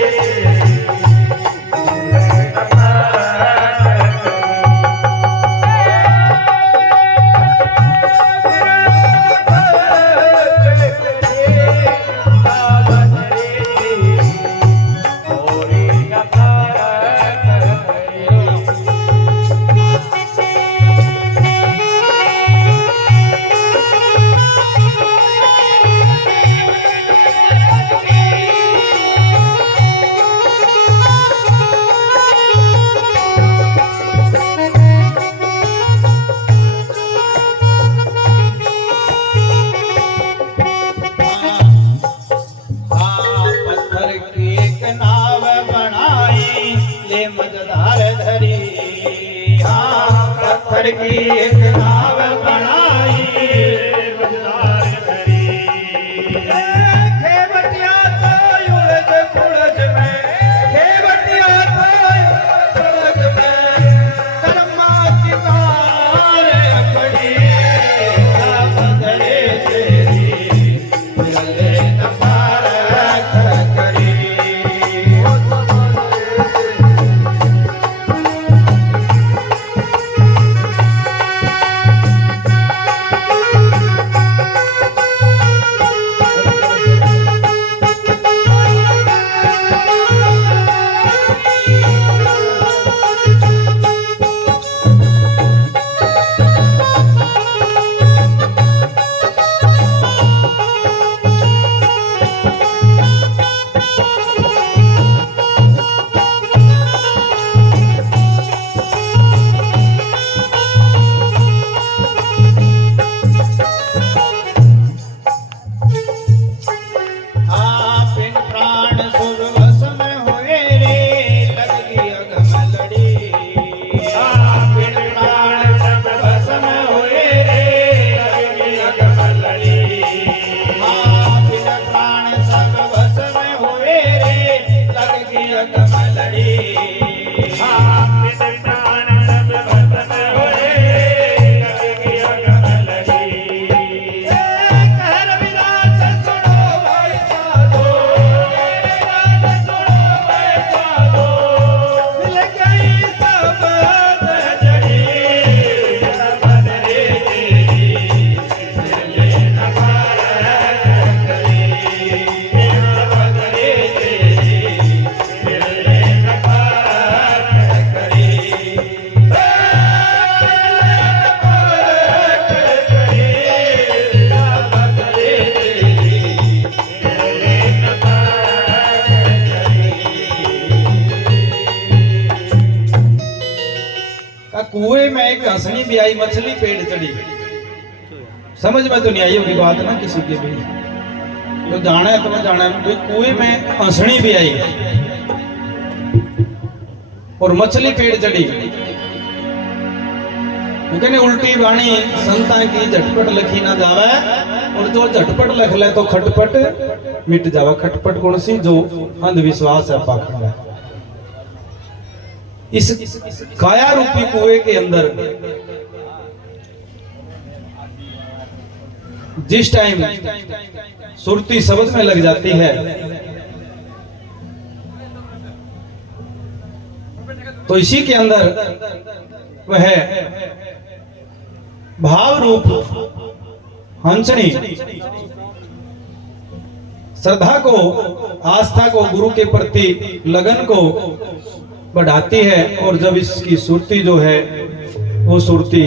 की एक नाव बनाई, मझधार धरी। खेवटिया तो उड़द पुड़द में, खेवटिया तो उड़द में, कर्मा की बार खड़ी, बदले तेरी दिले न पार करी। भी आई मछली पेड़ चढ़ी। समझ में तो नहीं आई होगी बात ना किसी के भी, तो जाना है तुम्हें जाना है। कुएं में हंसनी भी आई और मछली पेड़ चढ़ी। कहने उल्टी वाणी संता की झटपट लखी ना जावे, और जो झटपट लख ले तो खटपट मिट जावा। खटपट कौन सी? जो अंधविश्वास है, पाखंड है। इस काया रूपी कुएं के अंदर जिस टाइम सुरती शब्द में लग जाती है तो इसी के अंदर वह भाव रूप हंसनी श्रद्धा को, आस्था को, गुरु के प्रति लगन को बढ़ाती है। और जब इसकी सुरती जो है वो सुरती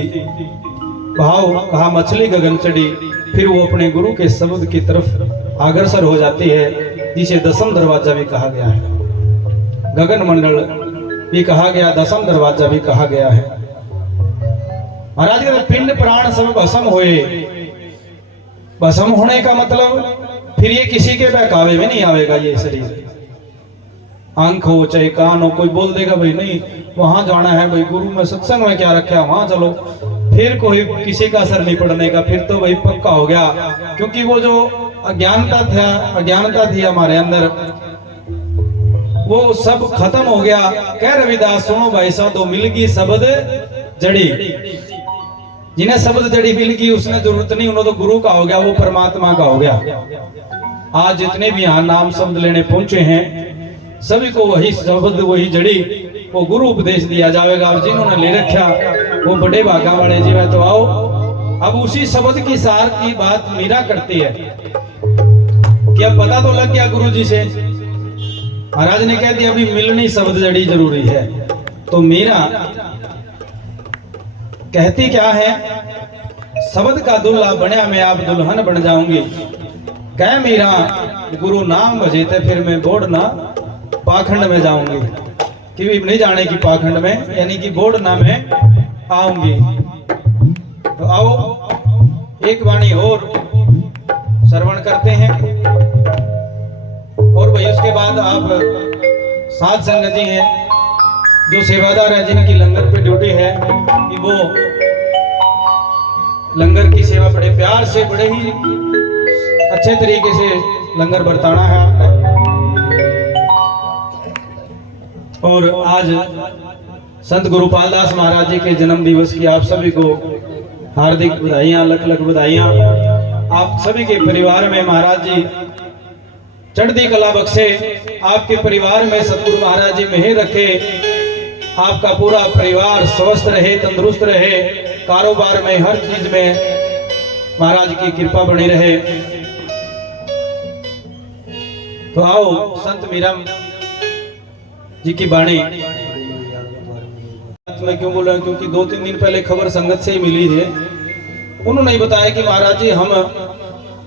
भाव कहा मछली गगन चढ़ी, फिर वो अपने गुरु के शब्द की तरफ अग्रसर हो जाती है, जिसे दसम दरवाजा भी कहा गया है, गगन मंडल भी कहा गया, दसम दरवाजा भी कहा गया है। महाराज कहते पिंड प्राण सब भस्म होए। भस्म होने का मतलब फिर ये किसी के बहकावे में नहीं आवेगा। ये शरीर आंख हो चाहे कान हो, कोई बोल देगा भाई नहीं वहां जाना है, भाई गुरु में सत्संग में क्या रखा है वहां चलो, फिर कोई किसी का असर नहीं पड़ने का, फिर तो भाई पक्का हो गया। क्योंकि वो जो अज्ञानता थी हमारे अंदर, वो सब खत्म हो गया। कह रविदास सुनो भाई साधो मिलगी शब्द जड़ी। जिन्हें शब्द जड़ी मिल गई उसने जरूरत नहीं, उन्होंने तो गुरु का हो गया, वो परमात्मा का हो गया। आज जितने भी यहाँ नाम शब्द लेने पहुंचे हैं सभी को वही शब्द वही जड़ी वो गुरु उपदेश दिया जाएगा। और जिन्होंने ले रखा वो बड़े भागा वाले जी में तो आओ। अब उसी शब्द की सार की बात मीरा करती है कि अब पता तो लग गया गुरु जी से। महाराज ने कह दिया अभी मिलनी शब्द जड़ी जरूरी है। तो मीरा कहती क्या है? शब्द का दुल्हा बनया मैं आप दुल्हन बन जाऊंगी। कह मीरा गुरु नाम बजे थे फिर मैं बोड़ना पाखंड में जाऊंगी। कि भी नहीं जाने की पाखंड में, यानी कि बोड़ना में आऊंगी। तो आओ एक वाणी और श्रवण करते हैं और भाई उसके बाद आप साध संगत जी हैं जो सेवादार है, जिनकी लंगर पे ड्यूटी है कि वो लंगर की सेवा बड़े प्यार से बड़े ही अच्छे तरीके से लंगर बरताना है आपने। और आज संत गुरुपाल दास महाराज जी के जन्म दिवस की आप सभी को हार्दिक बधाइयां, लख लख बधाइयां। आप सभी के परिवार में महाराज जी चढ़ती कला बख्शे, आपके परिवार में सतगुरु महाराज जी मेहर रखे, आपका पूरा परिवार स्वस्थ रहे, तंदुरुस्त रहे, कारोबार में हर चीज में महाराज की कृपा बनी रहे। तो आओ संत मीरा जी की बाणी मैं क्यों बोल रहा हूं, क्योंकि 2-3 दिन पहले खबर संगत से ही मिली है। उन्होंने ही बताया कि महाराज जी हम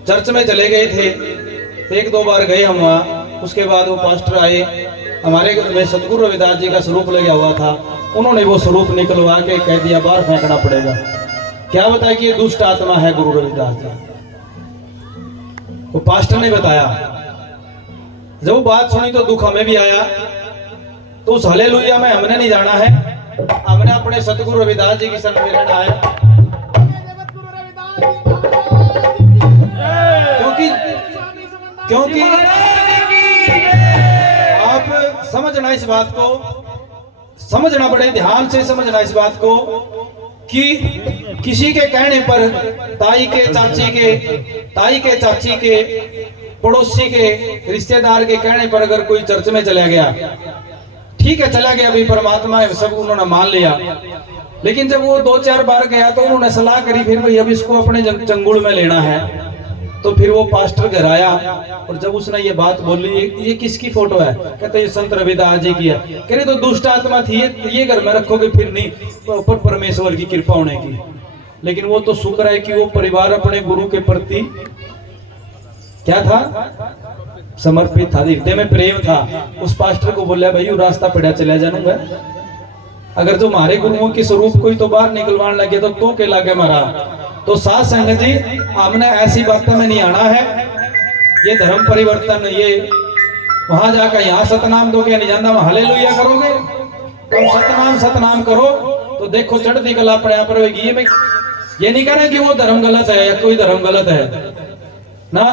चर्च में चले गए थे, 1-2 बार गए हम वहाँ। उसके बाद वो पास्टर आए, हमारे घर में सतगुरु रविदास जी का स्वरूप लगा हुआ था, उन्होंने वो स्वरूप निकलवा के कह दिया बाहर फेंकना पड़ेगा। क्या बताया कि ये दुष्ट आत्मा है गुरु रविदास जी। वो पास्टर ने बताया। जब बात सुनी तो दुख हमें भी आया। तो उस हालेलुया में हमने नहीं जाना है, हमने अपने सतगुरु रविदास जी की शरण में रहना है। क्योंकि आप समझना इस बात को, समझना बड़े ध्यान से समझना इस बात को कि किसी के कहने पर ताई के चाची के पड़ोसी के रिश्तेदार के कहने पर अगर कोई चर्च में चला गया, ठीक है चला गया, भी परमात्मा है सब उन्होंने मान लिया। लेकिन जब वो 2-4 बार गया तो उन्होंने सलाह करी फिर भाई अब इसको अपने चंगुल में लेना है। तो फिर वो पास्टर घर आया और जब उसने ये बात बोली ये किसकी फोटो है? कहते ये संत रविदास जी की है। कह रहे तो दुष्ट आत्मा थी, ये घर में रखोगे फिर नहीं ऊपर परमेश्वर की कृपा होने की। लेकिन वो तो शुक्र है कि वो परिवार अपने गुरु के प्रति क्या था, समर्पित था, हृदय में प्रेम था। उस पास्टर को बोला भाई रास्ता पड़ा चला जाऊंगा, अगर जो हमारे गुरुओं के स्वरूप कोई तो बाहर निकलवाने लगे तो के लागे मारा। तो साथ संगत जी, हमने ऐसी बातों में नहीं आना है। ये धर्म परिवर्तन, ये वहां जाकर यहाँ सतनाम दोगे नहीं जानना, वहां हालेलुया करोगे। तुम सतनाम करो तो देखो चढ़ती कला अपने आप रहेगी। ये नहीं कह रहे कि वो धर्म गलत है या कोई धर्म गलत है ना,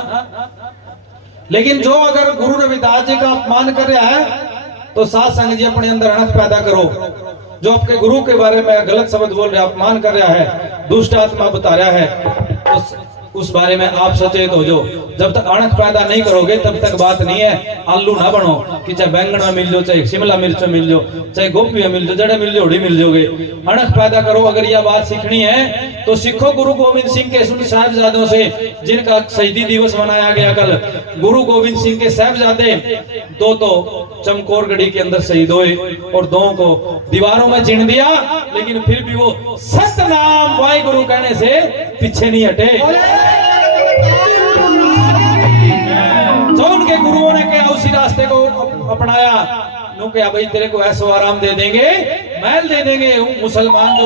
लेकिन जो अगर गुरु रविदास जी का अपमान कर रहा है तो साथ संग जी अपने अंदर अनख पैदा करो। जो आपके गुरु के बारे में गलत शब्द बोल रहा है, अपमान कर रहा है, दुष्ट आत्मा बता रहा है, तो उस बारे में आप सचेत हो जाओ। जब तक अणख पैदा नहीं करोगे तब तक बात नहीं है। आलू ना बनो कि चाहे बैंगन में मिल जाओ, चाहे शिमला मिर्च में मिल जाओ, चाहे गोभी में मिल जाओ, जड़े मिल जाओ, मिल जाओगे। अणख पैदा करो। अगर यह बात सीखनी है तो सीखो गुरु गोविंद सिंह के सुन साहिबजादों से, जिनका शहीदी दिवस मनाया गया कल। गुरु गोविंद सिंह के साहिबजादे दो तो चमकौरगढ़ी के अंदर शहीद हुए और दो को दीवारों में चिन दिया, लेकिन फिर भी वो सतनाम वाहिगुरु कहने से पीछे नहीं हटे। जो उनके गुरुओं ने क्या उसी रास्ते को अपनाया। नु क्या भाई तेरे को ऐसो आराम दे देंगे, महल दे देंगे। मुसलमान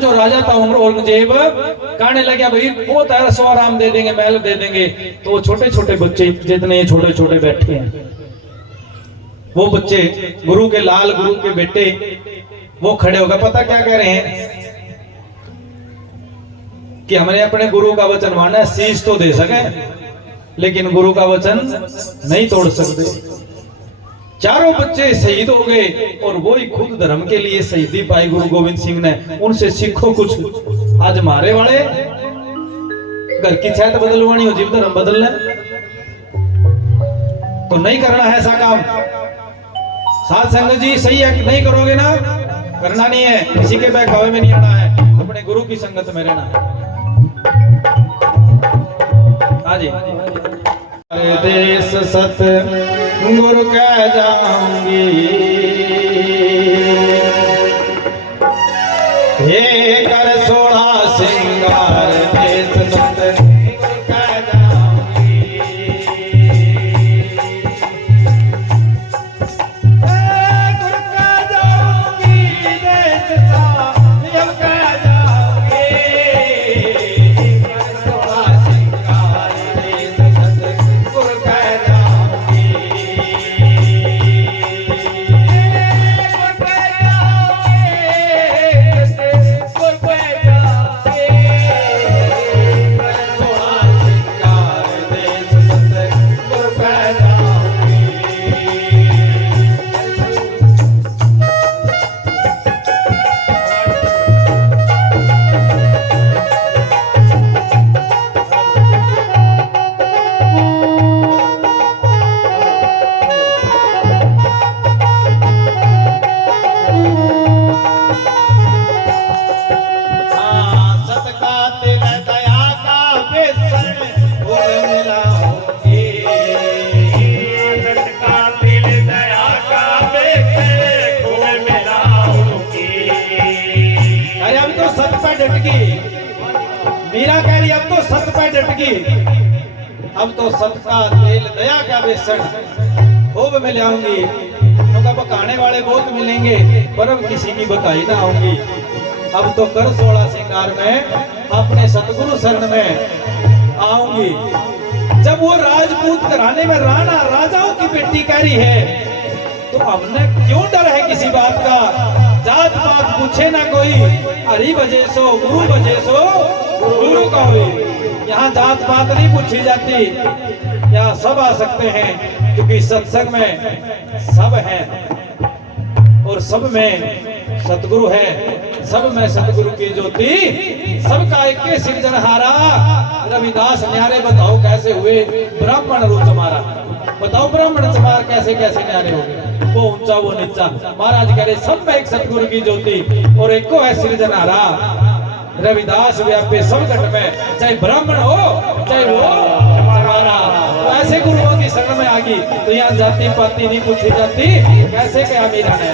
जो राजा था औरंगजेब कहने लगा भाई बहुत ऐसो आराम दे देंगे, महल दे देंगे। तो छोटे छोटे बच्चे जितने छोटे छोटे बैठे हैं, वो बच्चे गुरु के लाल, गुरु के बेटे, वो खड़े होकर पता क्या कह रहे हैं कि हमने अपने गुरु का वचन माना है। शीश तो दे सके लेकिन गुरु का वचन नहीं तोड़ सकते। चारों बच्चे शहीद हो गए और वो ही खुद धर्म के लिए शहीदी पाई गुरु गोविंद सिंह ने। उनसे सीखो कुछ। आज हमारे वाले घर की छत बदलवानी हो, जीव धर्म बदलना तो नहीं करना है ऐसा काम। साथ संगत जी सही है, नहीं करोगे ना, करना नहीं है। किसी के बहकावे में नहीं आना है, अपने गुरु की संगत में रहना है। हाँ जी। देश सत गुरु कह जाऊंगी, हे कर 16 सिंगार देश सत गुरु कह जाऊंगी, गुरु कह जाऊंगी, देश सत गुरु कह जाऊंगी, कर 16 सिंगार देश सत गुरु कह जाऊंगी, मीरा कह रही अब तो सत पे डट गई। अब तो सत का तेल दया का बेसन खूब मिलाऊंगी। उनका बकाने वाले बहुत मिलेंगे पर अब किसी की बकाई ना आऊंगी। अब तो कर 16 सिंगार में अपने सतगुरु शरण में आऊंगी। जब वो राजपूत घराने में राणा राजाओं की बेटी कह रही है तो हमने क्यों डर है किसी बात का। जात पात पूछे ना कोई, हरि भजे सो गुरु भजे सो गुरु का हुई। यहाँ जात पात नहीं पूछी जाती, यहाँ सब आ सकते हैं क्योंकि सत्संग में सब है और सब में सतगुरु है। सब में सतगुरु की ज्योति, सबका एक के सिरजनहारा। रविदास न्यारे बताओ कैसे हुए ब्राह्मण रूप हमारा। बताओ ब्राह्मण समार कैसे कैसे न्यारे हो गए, वो ऊंचा वो नीचा। महाराज कह रहे सब में एक सतगुरु की ज्योति और एक को है सृजनहारा। रविदास व्यापे सब घट में, चाहे ब्राह्मण हो चाहे वो हमारा। तो ऐसे गुरुओं की शरण में आ गई तो यहाँ जाति पाति नहीं पूछी जाती। कैसे क्या मीरा ने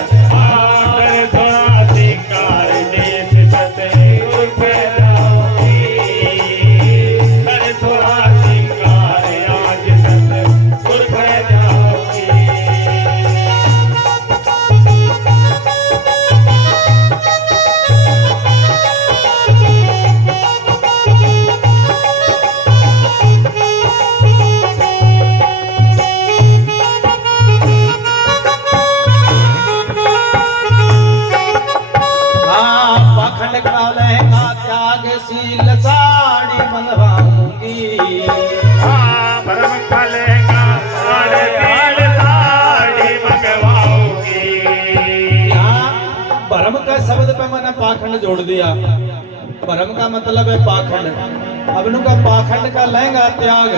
सील साड़ी बनवाऊंगी। हाँ भरम का लहंगा और सील साड़ी मंगवाऊंगी। यहाँ भरम का शब्द पे मैंने पाखंड जोड़ दिया। भरम का मतलब है पाखंड। अब नु का पाखंड का लहंगा त्याग,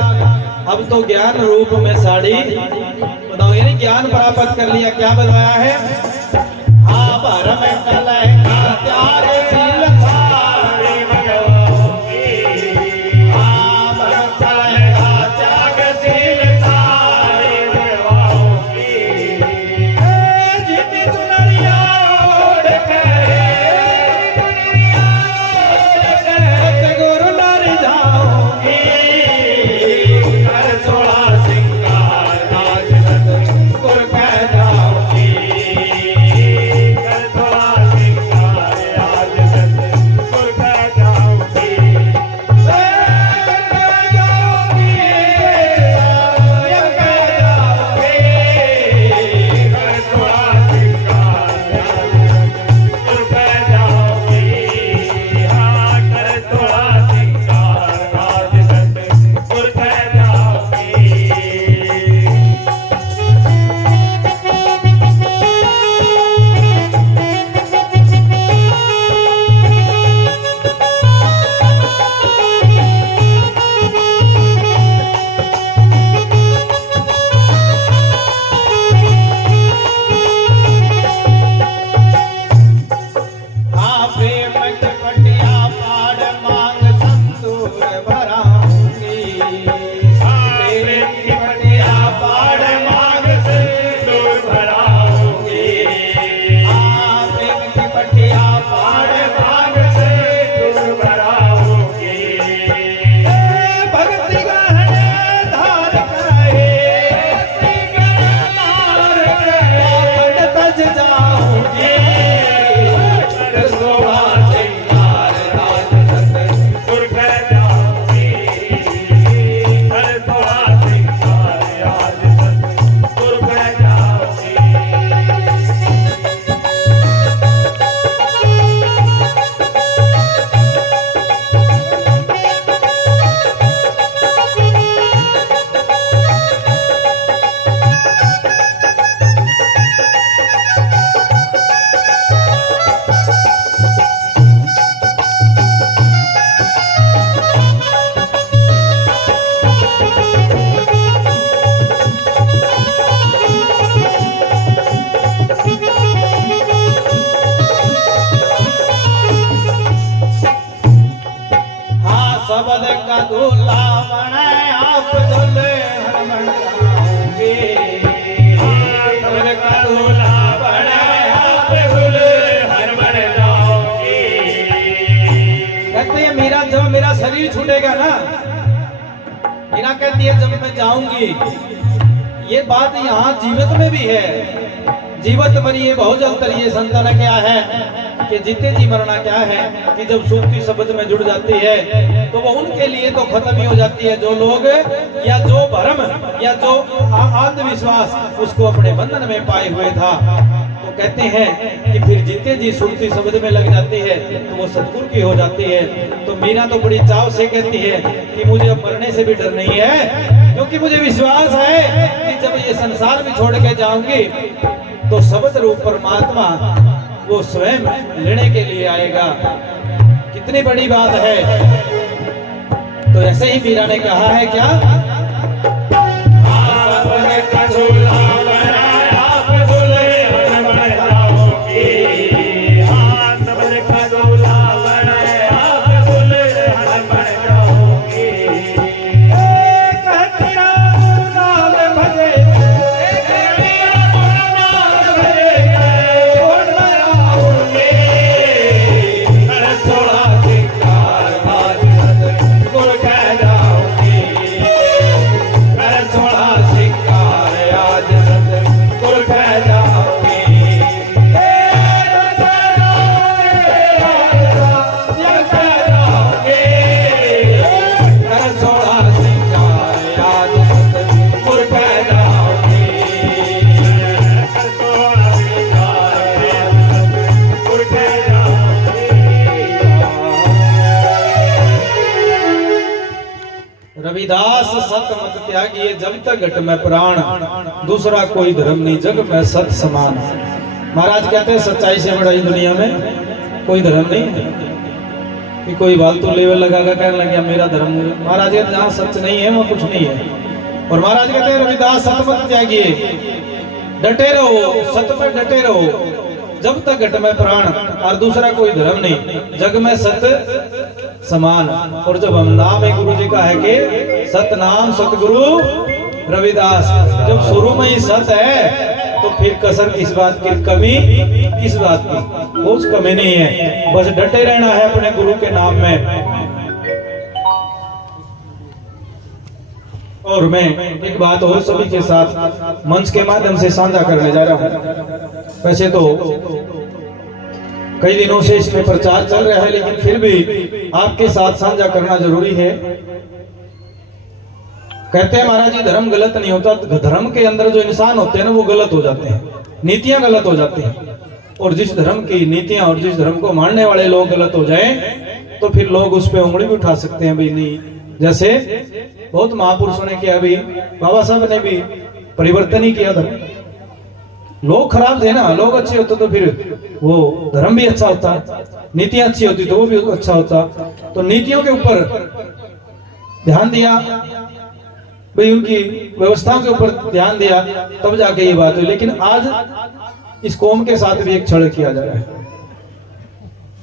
अब तो ज्ञान रूप में साड़ी बताओ, यानी ज्ञान प्राप्त कर लिया। क्या बताया है? हाँ भरम का लहंगा त्याग सील साड़ी मंगवाऊंगी। हाँ भरम का लहंगा त्याग सील साड़ी मंगवाऊंगी। जितनी चुनरिया ओढ़ कर सतगुरु नर जाऊंगी। कर सोला सिंगार राज सतगुरु कह जाऊंगी। कर थोड़ा सिंगार आज सतगुरु कह जाऊंगी। कर थोड़ा सिंगार आज सतगुरु कह जाऊंगी। हाँ कर थोड़ा सिंगार आज सतगुरु कह जाऊंगी। हाँ प्रेम की पटिया पाड़ मांग संतूर भराऊंगी। प्रेम की पटिया पाड़ मांग सिंदूर भराऊंगी। हाँ प्रेम की पटिया पाड़ मांग सिंदूर भराऊंगी। भक्ति गहने धार करे पाखंड तज जाऊंगी। कर सोला सिंगार राज सतगुरु कह जाऊंगी। कर थोड़ा सिंगार आज सतगुरु कह जाऊंगी। हाँ सबद का दूल्हा बने आप दुल्हन बनाऊंगी। सबद का दूल्हा बने आप दुल्हन बन जाऊंगी। कहते हैं मीरा जब मेरा शरीर छूटेगा ना, मीरा कहती है जब मैं जाऊंगी, ये बात यहाँ जीवित में भी है। जीवत मरिए बहुत अंतर। ये संतान क्या है कि जीते जी मरना क्या है कि जब सूक्ति शब्द में जुड़ जाती है तो वो उनके लिए तो खत्म ही हो जाती है। जो लोग या जो भरम या जो आत्मविश्वास उसको अपने बंधन में पाए हुए था, तो कहते हैं कि फिर जीते जी सुरती शब्द में लग जाती है तो वो सतगुरु की हो जाती है। तो मीरा तो बड़ी चाव से कहती है कि मुझे अब मरने से भी डर नहीं है, क्योंकि मुझे विश्वास है कि जब ये संसार भी छोड़ के जाऊंगी तो शब्द रूप परमात्मा वो स्वयं लेने के लिए आएगा। कितनी बड़ी बात है। तो ऐसे ही मीरा ने कहा है क्या? रविदास सत मत त्यागिए, जब तक घट में प्राण, दूसरा कोई धर्म नहीं जग में सत समान। महाराज कहते हैं सच्चाई से बड़ा ही दुनिया में कोई धर्म नहीं है कि कोई फालतू लेवल लगाकर कहने लग गया मेरा धर्म। महाराज कहते जहाँ सच नहीं है वो कुछ नहीं है। और महाराज कहते हैं रविदास सत मत त्यागिए, डटे रहो, सत पर डटे रहो, जब तक घट में प्राण, और दूसरा कोई धर्म नहीं, जग में सत समान। और जब हम नाम है गुरु जी का है कि सतनाम सतगुरु रविदास, जब शुरू में ही सत है तो फिर कसर किस बात की, कमी किस बात की, कुछ कमी नहीं है। बस डटे रहना है अपने गुरु के नाम में। और मैं एक बात और सभी के साथ मंच के माध्यम से साझा करने जा रहा हूं। वैसे तो कई दिनों से इसमें प्रचार चल रहा है, लेकिन फिर भी आपके साथ साझा करना जरूरी है। कहते हैं महाराज जी धर्म गलत नहीं होता, धर्म के अंदर जो इंसान होते हैं ना वो गलत हो जाते हैं, नीतियां गलत हो जाती हैं। और जिस धर्म की नीतियां और जिस धर्म को मानने वाले लोग गलत हो जाएं तो फिर लोग उस पर उंगली भी उठा सकते हैं। भाई नहीं, जैसे बहुत महापुरुषों ने किया, भी बाबा साहब ने भी परिवर्तन ही किया धर्म। लोग खराब थे ना, लोग अच्छे होते तो फिर वो धर्म भी अच्छा होता, नीतियां अच्छी होती तो वो भी अच्छा होता। तो नीतियों के ऊपर ध्यान दिया, भाई उनकी व्यवस्थाओं के ऊपर ध्यान दिया, तब जाके ये बात हुई। लेकिन आज इस कौम के साथ भी एक छल किया जा रहा है।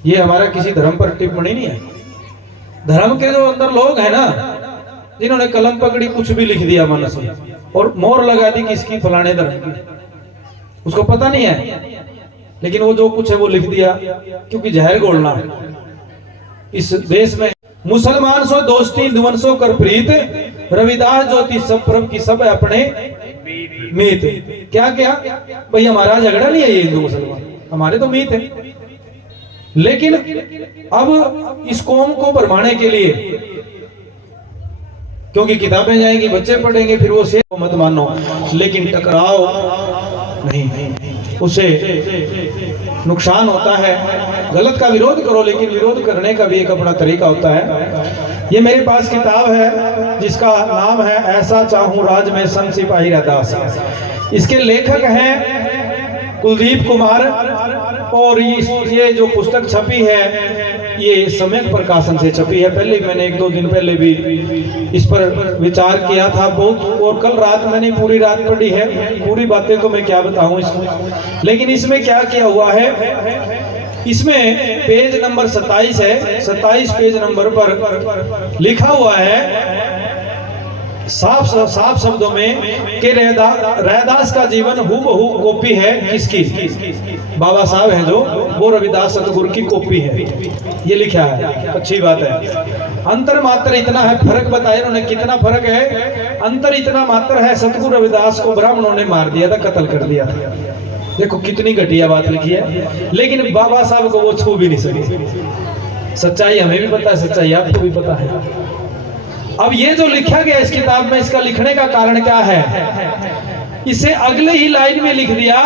ये हमारा किसी धर्म पर टिप्पणी नहीं है। धर्म के जो अंदर लोग हैं ना, जिन्होंने कलम पकड़ी, कुछ भी लिख दिया मन से और मोहर लगा दी किसकी, फलाने धर्म की, उसको पता नहीं है, लेकिन वो जो कुछ है वो लिख दिया, क्योंकि जहर घोलना है इस देश में। मुसलमान सो दोस्ती, हिंदुवन सो कर प्रीत, रविदास ज्योति सब प्रभ की सब अपने मीत। क्या क्या भाई, हमारा झगड़ा नहीं है ये हिंदू मुसलमान, हमारे तो मीत है। लेकिन अब इस कौम को भरमाने के लिए, क्योंकि किताबें जाएंगी, बच्चे पढ़ेंगे, फिर वो से मत मानो, लेकिन टकराव नहीं, उसे नुकसान होता है। गलत का विरोध करो, लेकिन विरोध करने का भी एक अपना तरीका होता है। ये मेरे पास किताब है जिसका नाम है ऐसा चाहूं राज में संत सिपाही रैदास। इसके लेखक हैं कुलदीप कुमार, और ये जो पुस्तक छपी है ये सम्यक प्रकाशन से छपी है। पहले मैंने 1-2 दिन पहले भी इस पर विचार किया था बहुत, और कल रात मैंने पूरी रात पढ़ी है। पूरी बातें तो मैं क्या बताऊं इसमें, लेकिन इसमें क्या किया हुआ है, इसमें पेज नंबर 27 है। 27 पेज नंबर पर लिखा हुआ है साफ शब्दों में कि रैदास का जीवन हूबहू कॉपी है किसकी, बाबा साहब हैं जो, वो रविदास सतगुरु की कॉपी है, ये लिखा है। अच्छी बात है। अंतर मात्र इतना है, फर्क बताया उन्होंने कितना फर्क है। अंतर इतना मात्र है, सतगुरु रविदास को ब्राह्मणों ने मार दिया था, कत्ल कर दिया था। देखो कितनी घटिया बात लिखी है, लेकिन बाबा साहब को वो छू भी नहीं सके। सच्चाई हमें भी पता है, सच्चाई आपको भी पता है। अब ये जो लिखा गया इस किताब में, इसका लिखने का कारण क्या है, इसे अगले ही लाइन में लिख दिया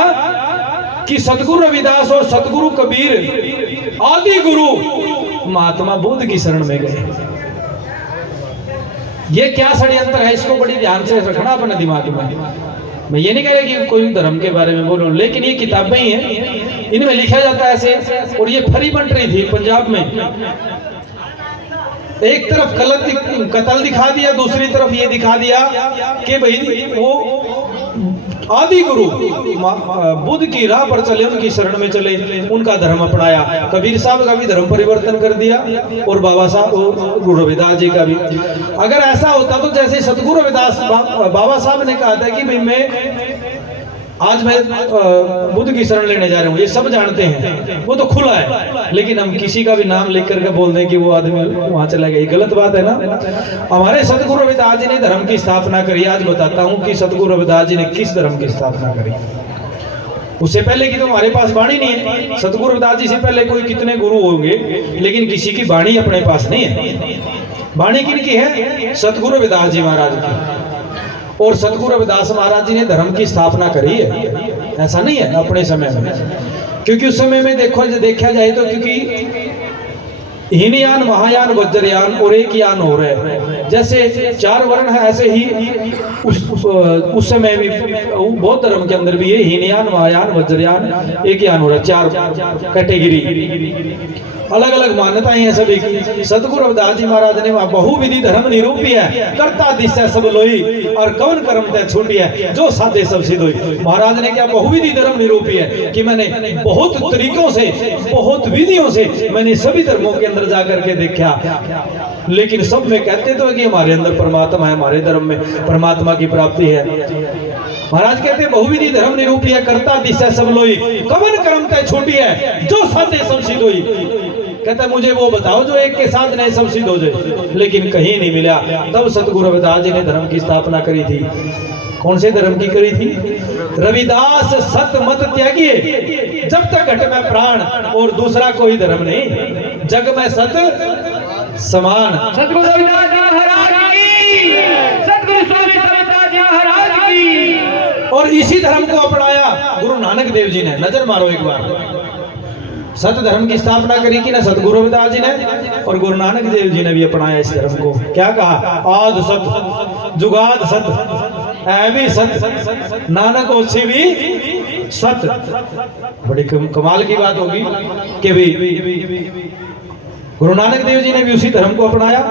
कि सतगुरु रविदास और सतगुरु कबीर आदि गुरु महात्मा बुद्ध की शरण में गए। ये क्या षड्यंत्र है, इसको बड़ी ध्यान से रखना अपने दिमाग में। मैं ये नहीं कह रहा कि कोई धर्म के बारे में बोलूं, लेकिन ये किताबें ही हैं, इनमें लिखा जाता है ऐसे। और ये फरी बन रही थी पंजाब में, एक तरफ कत्ल दिखा दिया, दूसरी तरफ ये दिखा दिया कि भाई वो आदि गुरु बुद्ध की राह पर चले, उनकी शरण में चले, उनका धर्म अपनाया। कबीर साहब का भी धर्म परिवर्तन कर दिया, और बाबा साहब गुरु रविदास जी का भी। अगर ऐसा होता तो जैसे सतगुरु रविदास बाबा साहब ने कहा था कि भाई आज मैं बुद्ध की शरण लेने जा रहा हूँ, ये सब जानते हैं, वो तो खुला है, लेकिन हम किसी का भी नाम लेकर के बोल दें कि वो आदमी वहां चला गया, ये गलत बात है ना। हमारे सतगुरु रविदास जी ने धर्म की स्थापना करी। आज बताता हूँ कि सतगुरु रविदास जी ने किस धर्म की स्थापना करी। उससे पहले की तो हमारे पास वाणी नहीं है। सतगुरु रविदास जी से पहले कोई कितने गुरु होंगे, लेकिन किसी की वाणी अपने पास नहीं है। वाणी किनकी है? सतगुरु रविदास जी महाराज की। और सतगुरु रविदास महाराज जी ने धर्म की स्थापना करी है, ऐसा नहीं है अपने समय में। क्योंकि उस समय में देखा जाए तो, क्योंकि हीनयान, महायान, वज्रयान और एक यान हो रहे हैं। जैसे 4 वर्ण है, ऐसे ही उस समय भी बौद्ध धर्म के अंदर भी ये हीनयान, महायान, वज्रयान, एक यान हो रहा है, 4 कैटेगरी, अलग अलग मान्यताएं हैं सभी की। सतगुरु रविदास जी महाराज ने वहां बहुविधि धर्म निरूपी है, करता दिशा सब लोई और कवन कर्म तय छूटी है, जो साधे सब सिद्ध हुई। महाराज ने क्या बहुविधि धर्म निरूपी है कि मैंने बहुत तरीकों से, बहुत विधियों से मैंने सभी धर्मों के अंदर जाकर के देखा, लेकिन सब में कहते तो कि हमारे अंदर परमात्मा है, हमारे धर्म में परमात्मा की प्राप्ति है। महाराज कहते हैं बहुविधि धर्म निरूपी है, करता दिशा सब लोई, कवन कर्म तय छोटी है, जो साधे सब सिद्ध हुई। कहता मुझे वो बताओ जो एक के साथ नहीं सब सिद्ध हो जाए, लेकिन कहीं नहीं मिला। तब सतगुरु रविदास जी ने धर्म की स्थापना करी थी। कौन से धर्म की करी थी? रविदास सत मत त्यागिए, जब तक घट में प्राण, और दूसरा कोई धर्म नहीं, जग में सत समान। सतगुरु रविदास जी महाराज की, सतगुरु स्वामी रविदास जी महाराज की। और इसी धर्म को अपनाया गुरु नानक देव जी ने। नजर मारो एक बार, सत धर्म की स्थापना करी कि ना सतगुरु रविदास जी ने, और गुरु नानक देव जी ने भी अपनाया इस धर्म को। क्या कहा? आद सत, जुगाद सत, ऐवी सत, नानक ओछी भी सत। बड़ी कमाल की बात होगी कि भी गुरु नानक देव जी ने भी उसी धर्म को अपनाया,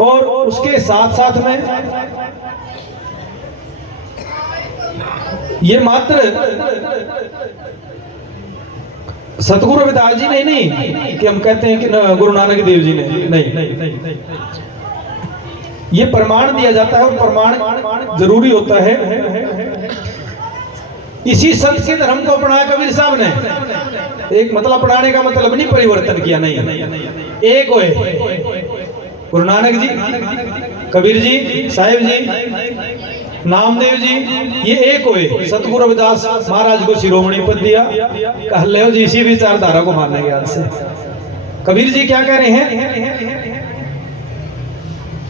और उसके साथ साथ में ये मात्र सतगुरु रविदास जी ने नहीं कि हम कहते हैं कि गुरु नानक देव जी ने, नहीं, ये प्रमाण दिया जाता है, और प्रमाण जरूरी होता है। इसी संत के धर्म को अपनाया कबीर साहब ने। एक मतलब अपनाने का मतलब नहीं परिवर्तन किया, नहीं, एक हुए गुरु नानक जी, कबीर जी, साहिब जी, नामदेव जी, ये एक हुए। सतगुरु रविदास महाराज को शिरोमणि पद दिया, कह ले जी इसी विचारधारा को मानने के आज से। कबीर जी क्या कह रहे हैं?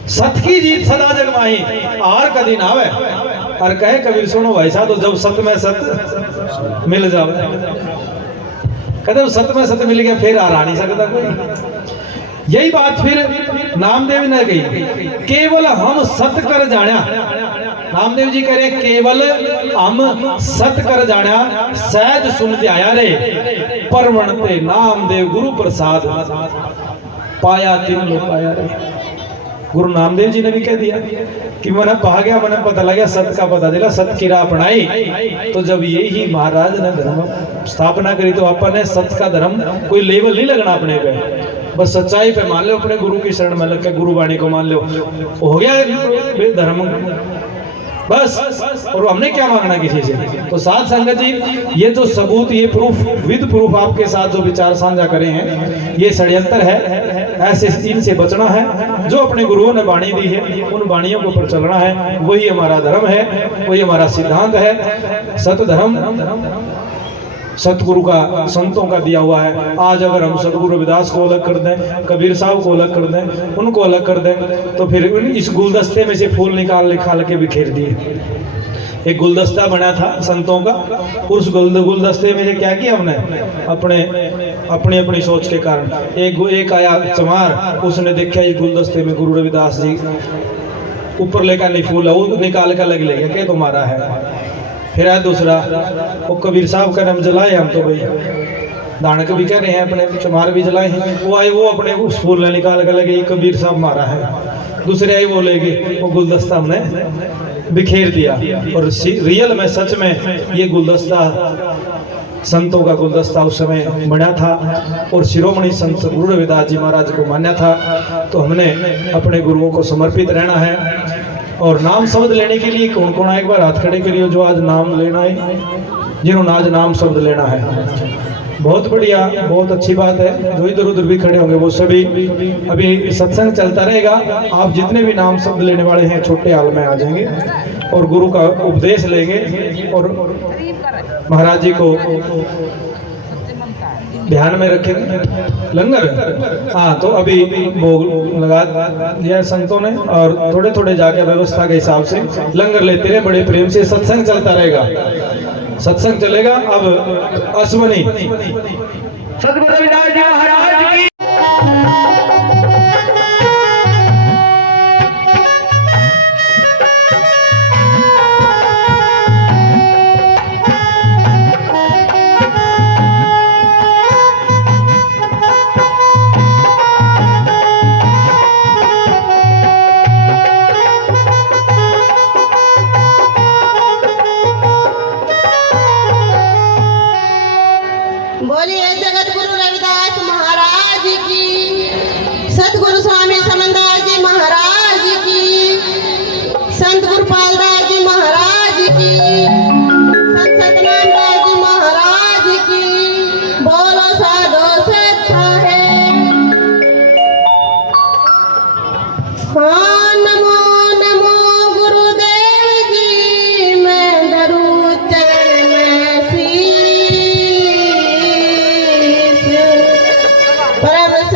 सत की जीत सदा जग माही, हार कदी ना आवे। और कहे कबीर सुनो भाई साहब, तो जब सत में सत मिल जावे, कहते सत में सत मिल गया फिर हारा नहीं सकता कोई। यही बात फिर नामदेव ने कही, केवल हम सत कर जाना। नामदेव जी कह रहे केवल हम सत कर जाना, सहज सुनते आया रे, परवणते नामदेव गुरु प्रसाद, पाया तीन लोग पाया रे। गुरु नामदेव जी ने भी कह दिया कि मैंने पा गया, मैंने पता लगा, सत का पता चला, सत की राह अपनाई। तो जब यही महाराज ने धर्म स्थापना करी, तो अपन ने सत का धर्म कोई लेवल नहीं लगना अपने पे, बस सच्चाई पे मान लो, अपने गुरु की शरण में लग के गुरु वाणी को मान लो, हो गया धर्म बस। और हमने क्या मांगना किसी से? तो साथ संगत जी, ये जो सबूत, ये प्रूफ, विद प्रूफ आपके साथ जो विचार साझा करे हैं, ये षड्यंत्र है, ऐसे इनसे बचना है। जो अपने गुरुओं ने वाणी दी है, उन वाणियों के ऊपर चलना है, वही हमारा धर्म है, वही हमारा सिद्धांत है। सत धर्म सतगुरु का, संतों का दिया हुआ है। आज अगर हम सतगुरु रविदास को अलग कर दें, कबीर साहब को अलग कर दें, उनको अलग कर दें, तो फिर इस गुलदस्ते में से फूल निकाल के बिखेर दिए। एक गुलदस्ता बना था संतों का, उस गुलदस्ते में से क्या किया हमने? अपनी सोच के कारण एक आया चमार, उसने देखा ये गुलदस्ते में गुरु रविदास जी ऊपर लेकर नहीं फूल है, वो निकाल कर लग लेगा क्या तुम्हारा है। फिर आया दूसरा, वो कबीर साहब का नाम जलाए हम, तो भाई दानक भी कह रहे हैं, अपने चमार भी जलाए हैं। वो आए, वो अपने उस फूल ने निकाल कर लगे, ये कबीर साहब मारा है। दूसरे आए, वो ले गए, वो गुलदस्ता हमने बिखेर दिया। और रियल में, सच में ये गुलदस्ता संतों का गुलदस्ता उस समय बना था, और शिरोमणि संत गुरु रविदास जी महाराज को मान्या था। तो हमने अपने गुरुओं को समर्पित रहना है। और नाम शब्द लेने के लिए कौन कौन एक बार हाथ खड़े करियो जो आज नाम लेना है, जिन्होंने आज नाम शब्द लेना है। बहुत बढ़िया, बहुत अच्छी बात है। जो इधर उधर भी खड़े होंगे वो सभी, अभी सत्संग चलता रहेगा, आप जितने भी नाम शब्द लेने वाले हैं छोटे हाल में आ जाएंगे और गुरु का उपदेश लेंगे। और महाराज जी को ध्यान में रखेंगे। लंगर, हाँ, तो अभी भोग लगा दिया संतों ने, और थोड़े थोड़े जाके व्यवस्था के हिसाब से लंगर लेते रहे, बड़े प्रेम से सत्संग चलता रहेगा। सत्संग चलेगा। अब अश्वनी सतगुरु रविदास जी महाराज की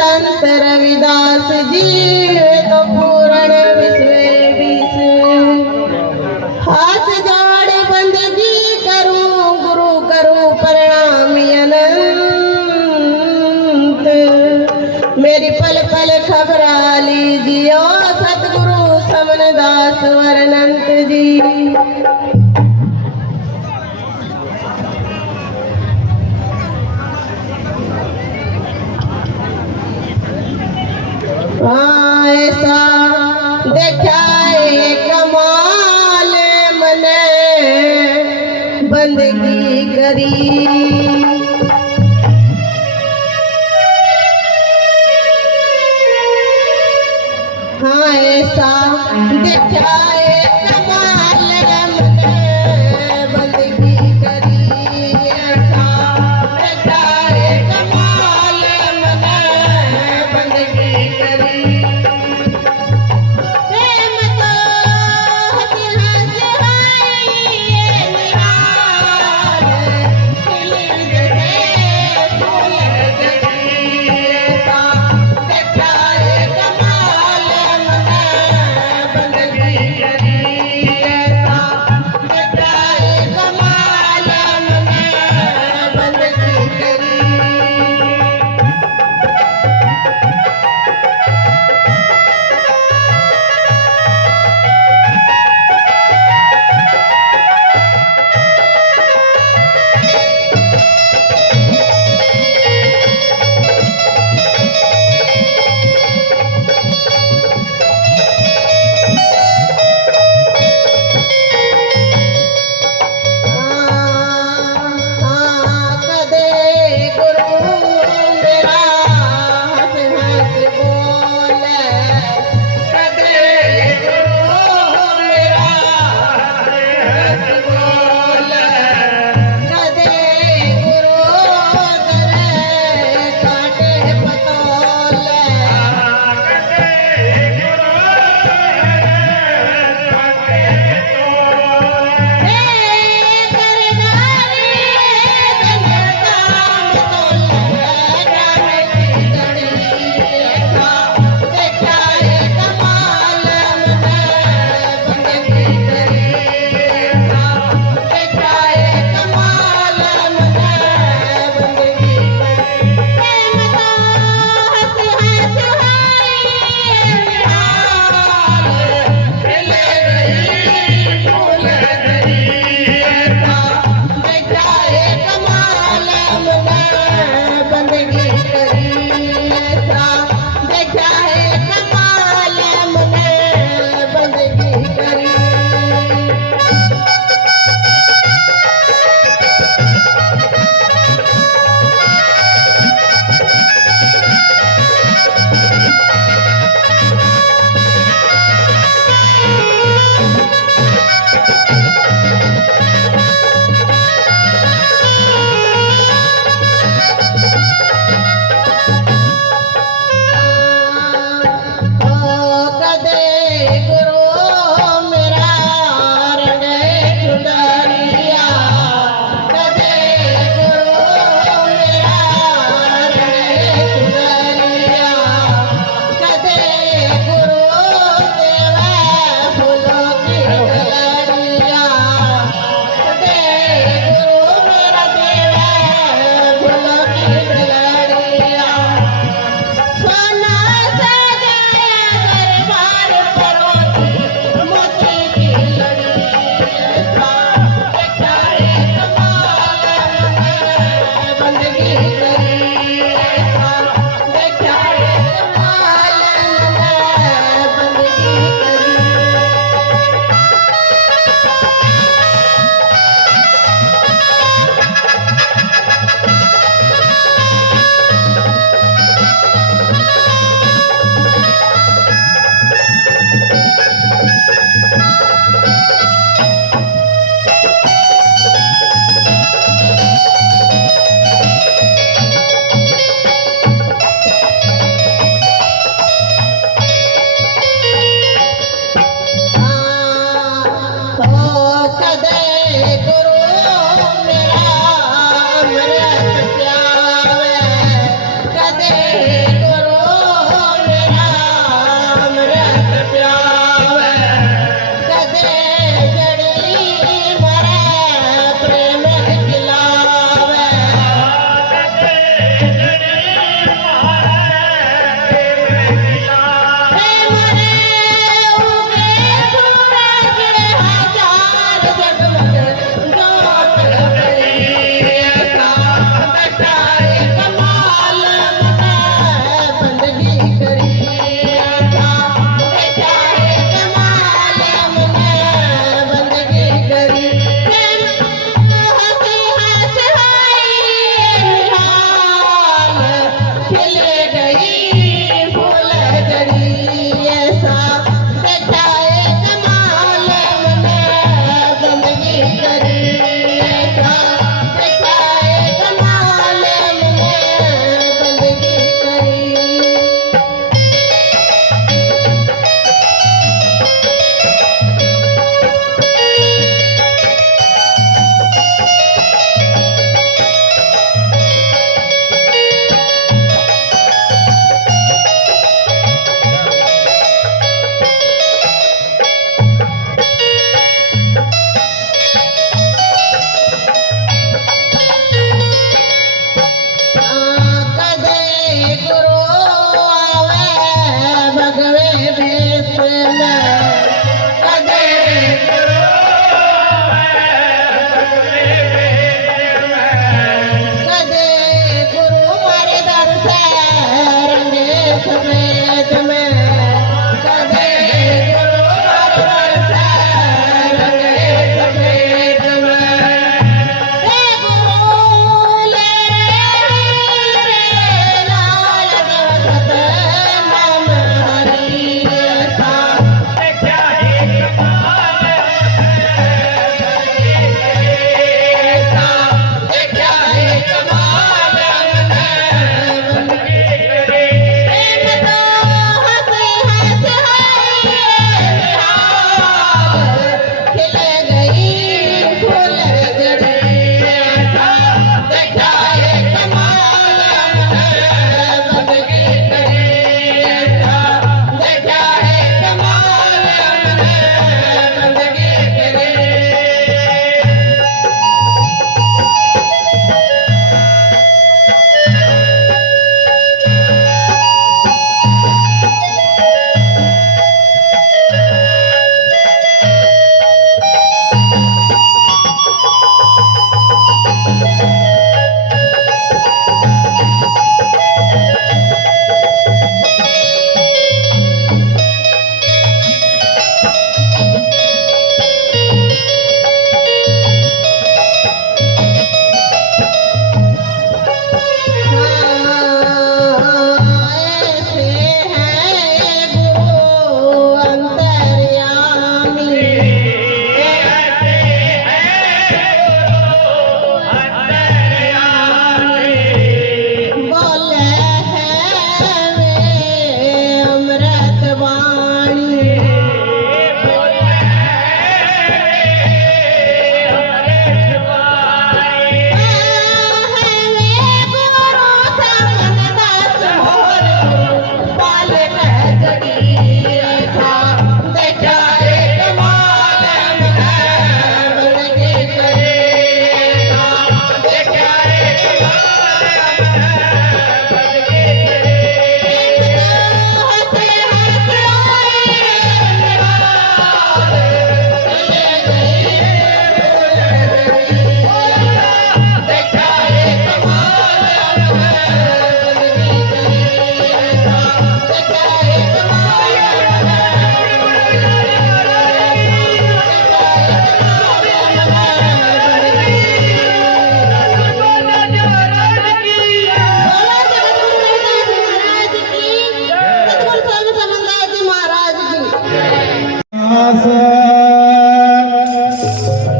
संत रविदास जी तो पूर्ण विश्व विष हाथ जोड़ बंदगी करूं गुरु करूं प्रणाम अनंत मेरी पल पल खबरा लीजिए सतगुरु समनदास वरनंत जी। ऐसा देखाए कमाल मने बंदगी करी हाँ ऐसा देखाए कमाल मने बंदगी करी ऐसा देखाए कमाल मने बंदगी करी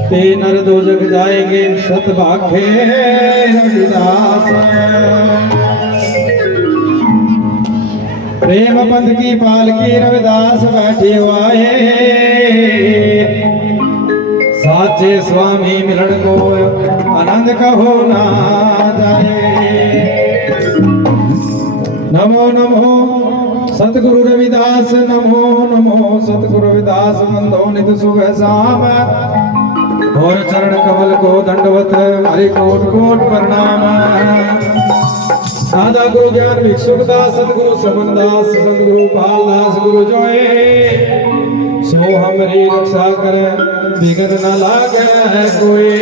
ते नर दो जग जाएंगे सत भाखे रविदास। प्रेम पंथ की पालकी रविदास बैठे हुए साचे स्वामी मिलन को आनंद कहो ना जाए। नमो नमो सतगुरु रविदास, नमो नमो सतगुरु रविदास, बंधो नित सुख साम और चरण कमल को दंडवत हरि कोट कोट प्रणाम। दादा गुरु ज्ञान भिक्षुकदास, सतगुरु समनदास, सतगुरु पालदास गुरु जोए सो हमरी रक्षा करे विघ्न न लागे कोई।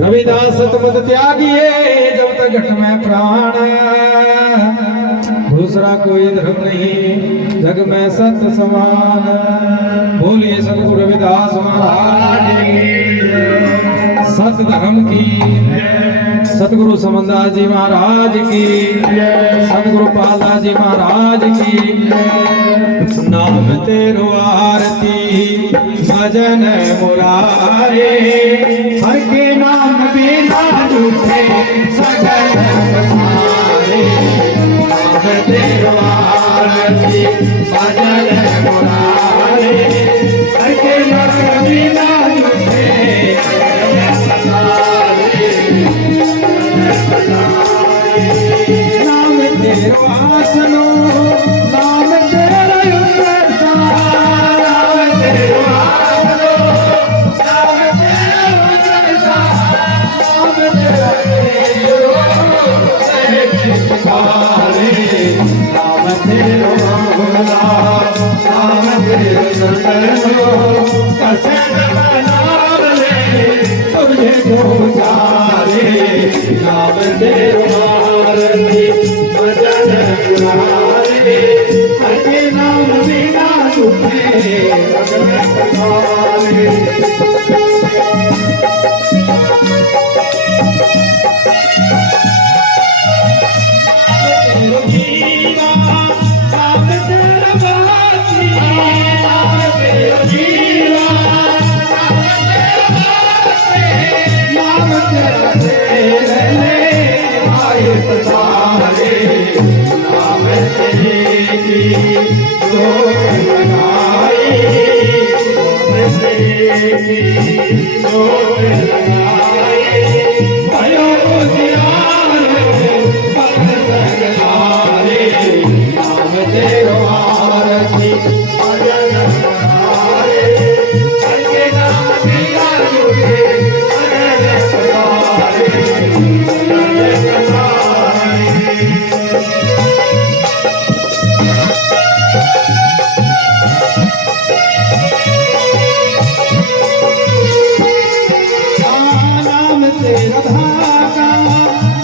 रविदास सतमत त्यागिए जब तक घट में प्राण, दूसरा कोई धर्म नहीं जग में सत्य समान। बोलिए सतगुरु रविदास महाराज की, सत धर्म की, सतगुरु समनदास जी महाराज की, सतगुरु पालदास जी महाराज की। नाम तेरो आरती भजन मुरारे, हर के नाम बिना झूठे सगल बसारे। नाम तेरो आरती भजन मुरारे, हर के नाम बिना झूठे नाम तेरो आसनो, नाम तेरा युग सार। नाम तेरो आसनो, नाम तेरा युग सार। नाम तेरा सोचारे नाम तेरो आरती भजन पुरारे हरे नाम बिना दुखे भगत पारे तेरो जीवा नाम तेरा बाती नाम तेरो जीवा नाम तेरा तेरे आए पसारे नाम तेरे की जोत लगाई नाम तेरे की जोत लगाई भयो उजियारे भक्त सगलारे नाम तेरो आरती भजन पुरारे हरे नाम बिना दुखे भजन पुरारे भजन पुरारे नाम तेरा धागा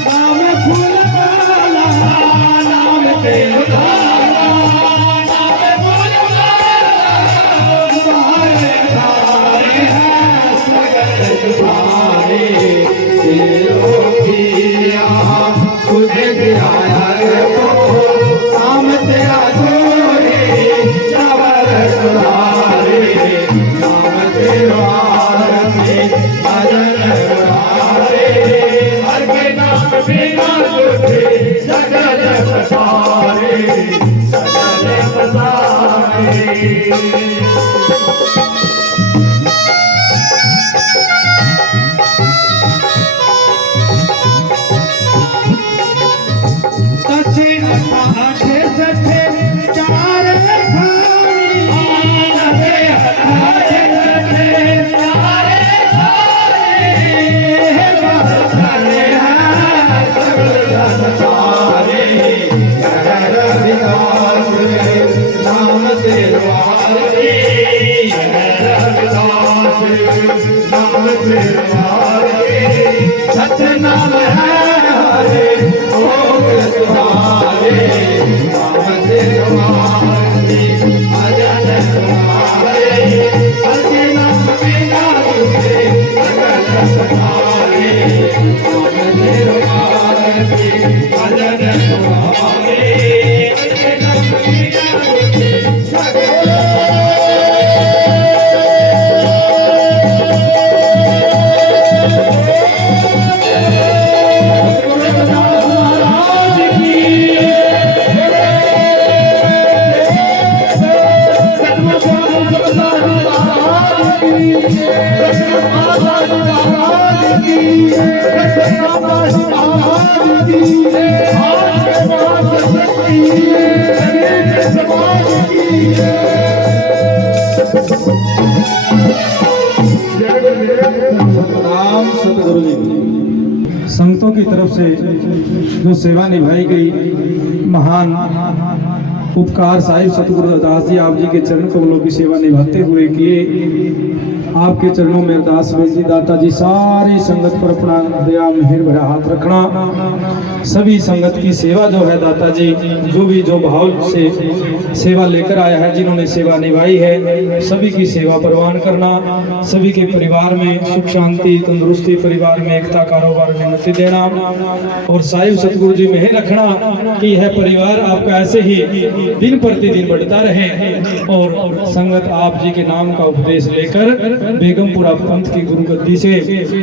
नाम फूल वाला नाम तेरा धागा नाम फूल वाला तुम्हारे धारे हैं सगल तुम्हारे तेरो किया तुझे गिराया तो नाम तेरा जोरे चावल तुम्हारे नाम तेरा आरती भजन पुरारे हरे नाम बिना दुखे सगल पसारे सगल पसारे दक्षिण आठे सठे चार खानी नवे आठे सठे चार खानी बरसने हैं सगल संसारे कर रविदास नाम तेरो आरती कर रविदास नाम तेरो आरती सच नाम है हरे भोग तुम्हारे नाम तेरो आरती भजन तुम्हारे हरे नाम बिना दुखे भगत तुम्हारे नाम तेरो आरती भजन तुम्हारे हरे नाम बिना दुखे सतनाम सतगुरु जी। संगतों की तरफ से जो सेवा निभाई गई महान उपकार साहिब सतगुरु दास जी आप जी के चरण कमलों की सेवा निभाते हुए किए। आपके चरणों में अरदास बेनती दाता जी सारी संगत पर अपना दया मेहर भरा हाथ रखना। सभी संगत की सेवा जो है दाता जी जो भी जो भाव से सेवा लेकर आया है जिन्होंने सेवा निभाई है सभी की सेवा परवान करना। सभी के परिवार में सुख शांति तंदुरुस्ती परिवार में एकता कारोबार में उन्नति देना और साहिब सतगुरु जी मेहर रखना कि यह परिवार आपका ऐसे ही दिन प्रतिदिन बढ़ता रहे और संगत आप जी के नाम का उपदेश लेकर बेगमपुरा पंथ की गुरु गद्दी से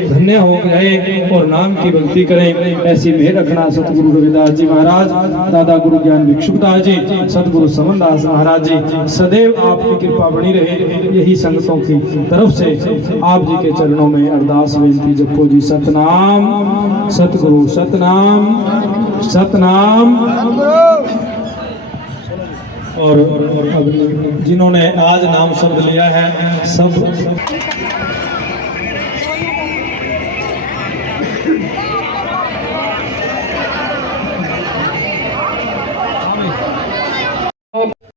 धन्य हो गए और नाम की भक्ति करें। ऐसी मेहर रखना सतगुरु रविदास जी महाराज दादा गुरु ज्ञान भिक्षुकदास जी सतगुरु समनदास महाराज जी सदैव आपकी कृपा बनी रहे। यही संगतों की तरफ से आप जी के चरणों में अरदास बेनती जपो जी। सतनाम सतगुरु सतनाम सतनाम। और अब जिन्होंने आज नाम शब्द लिया है सब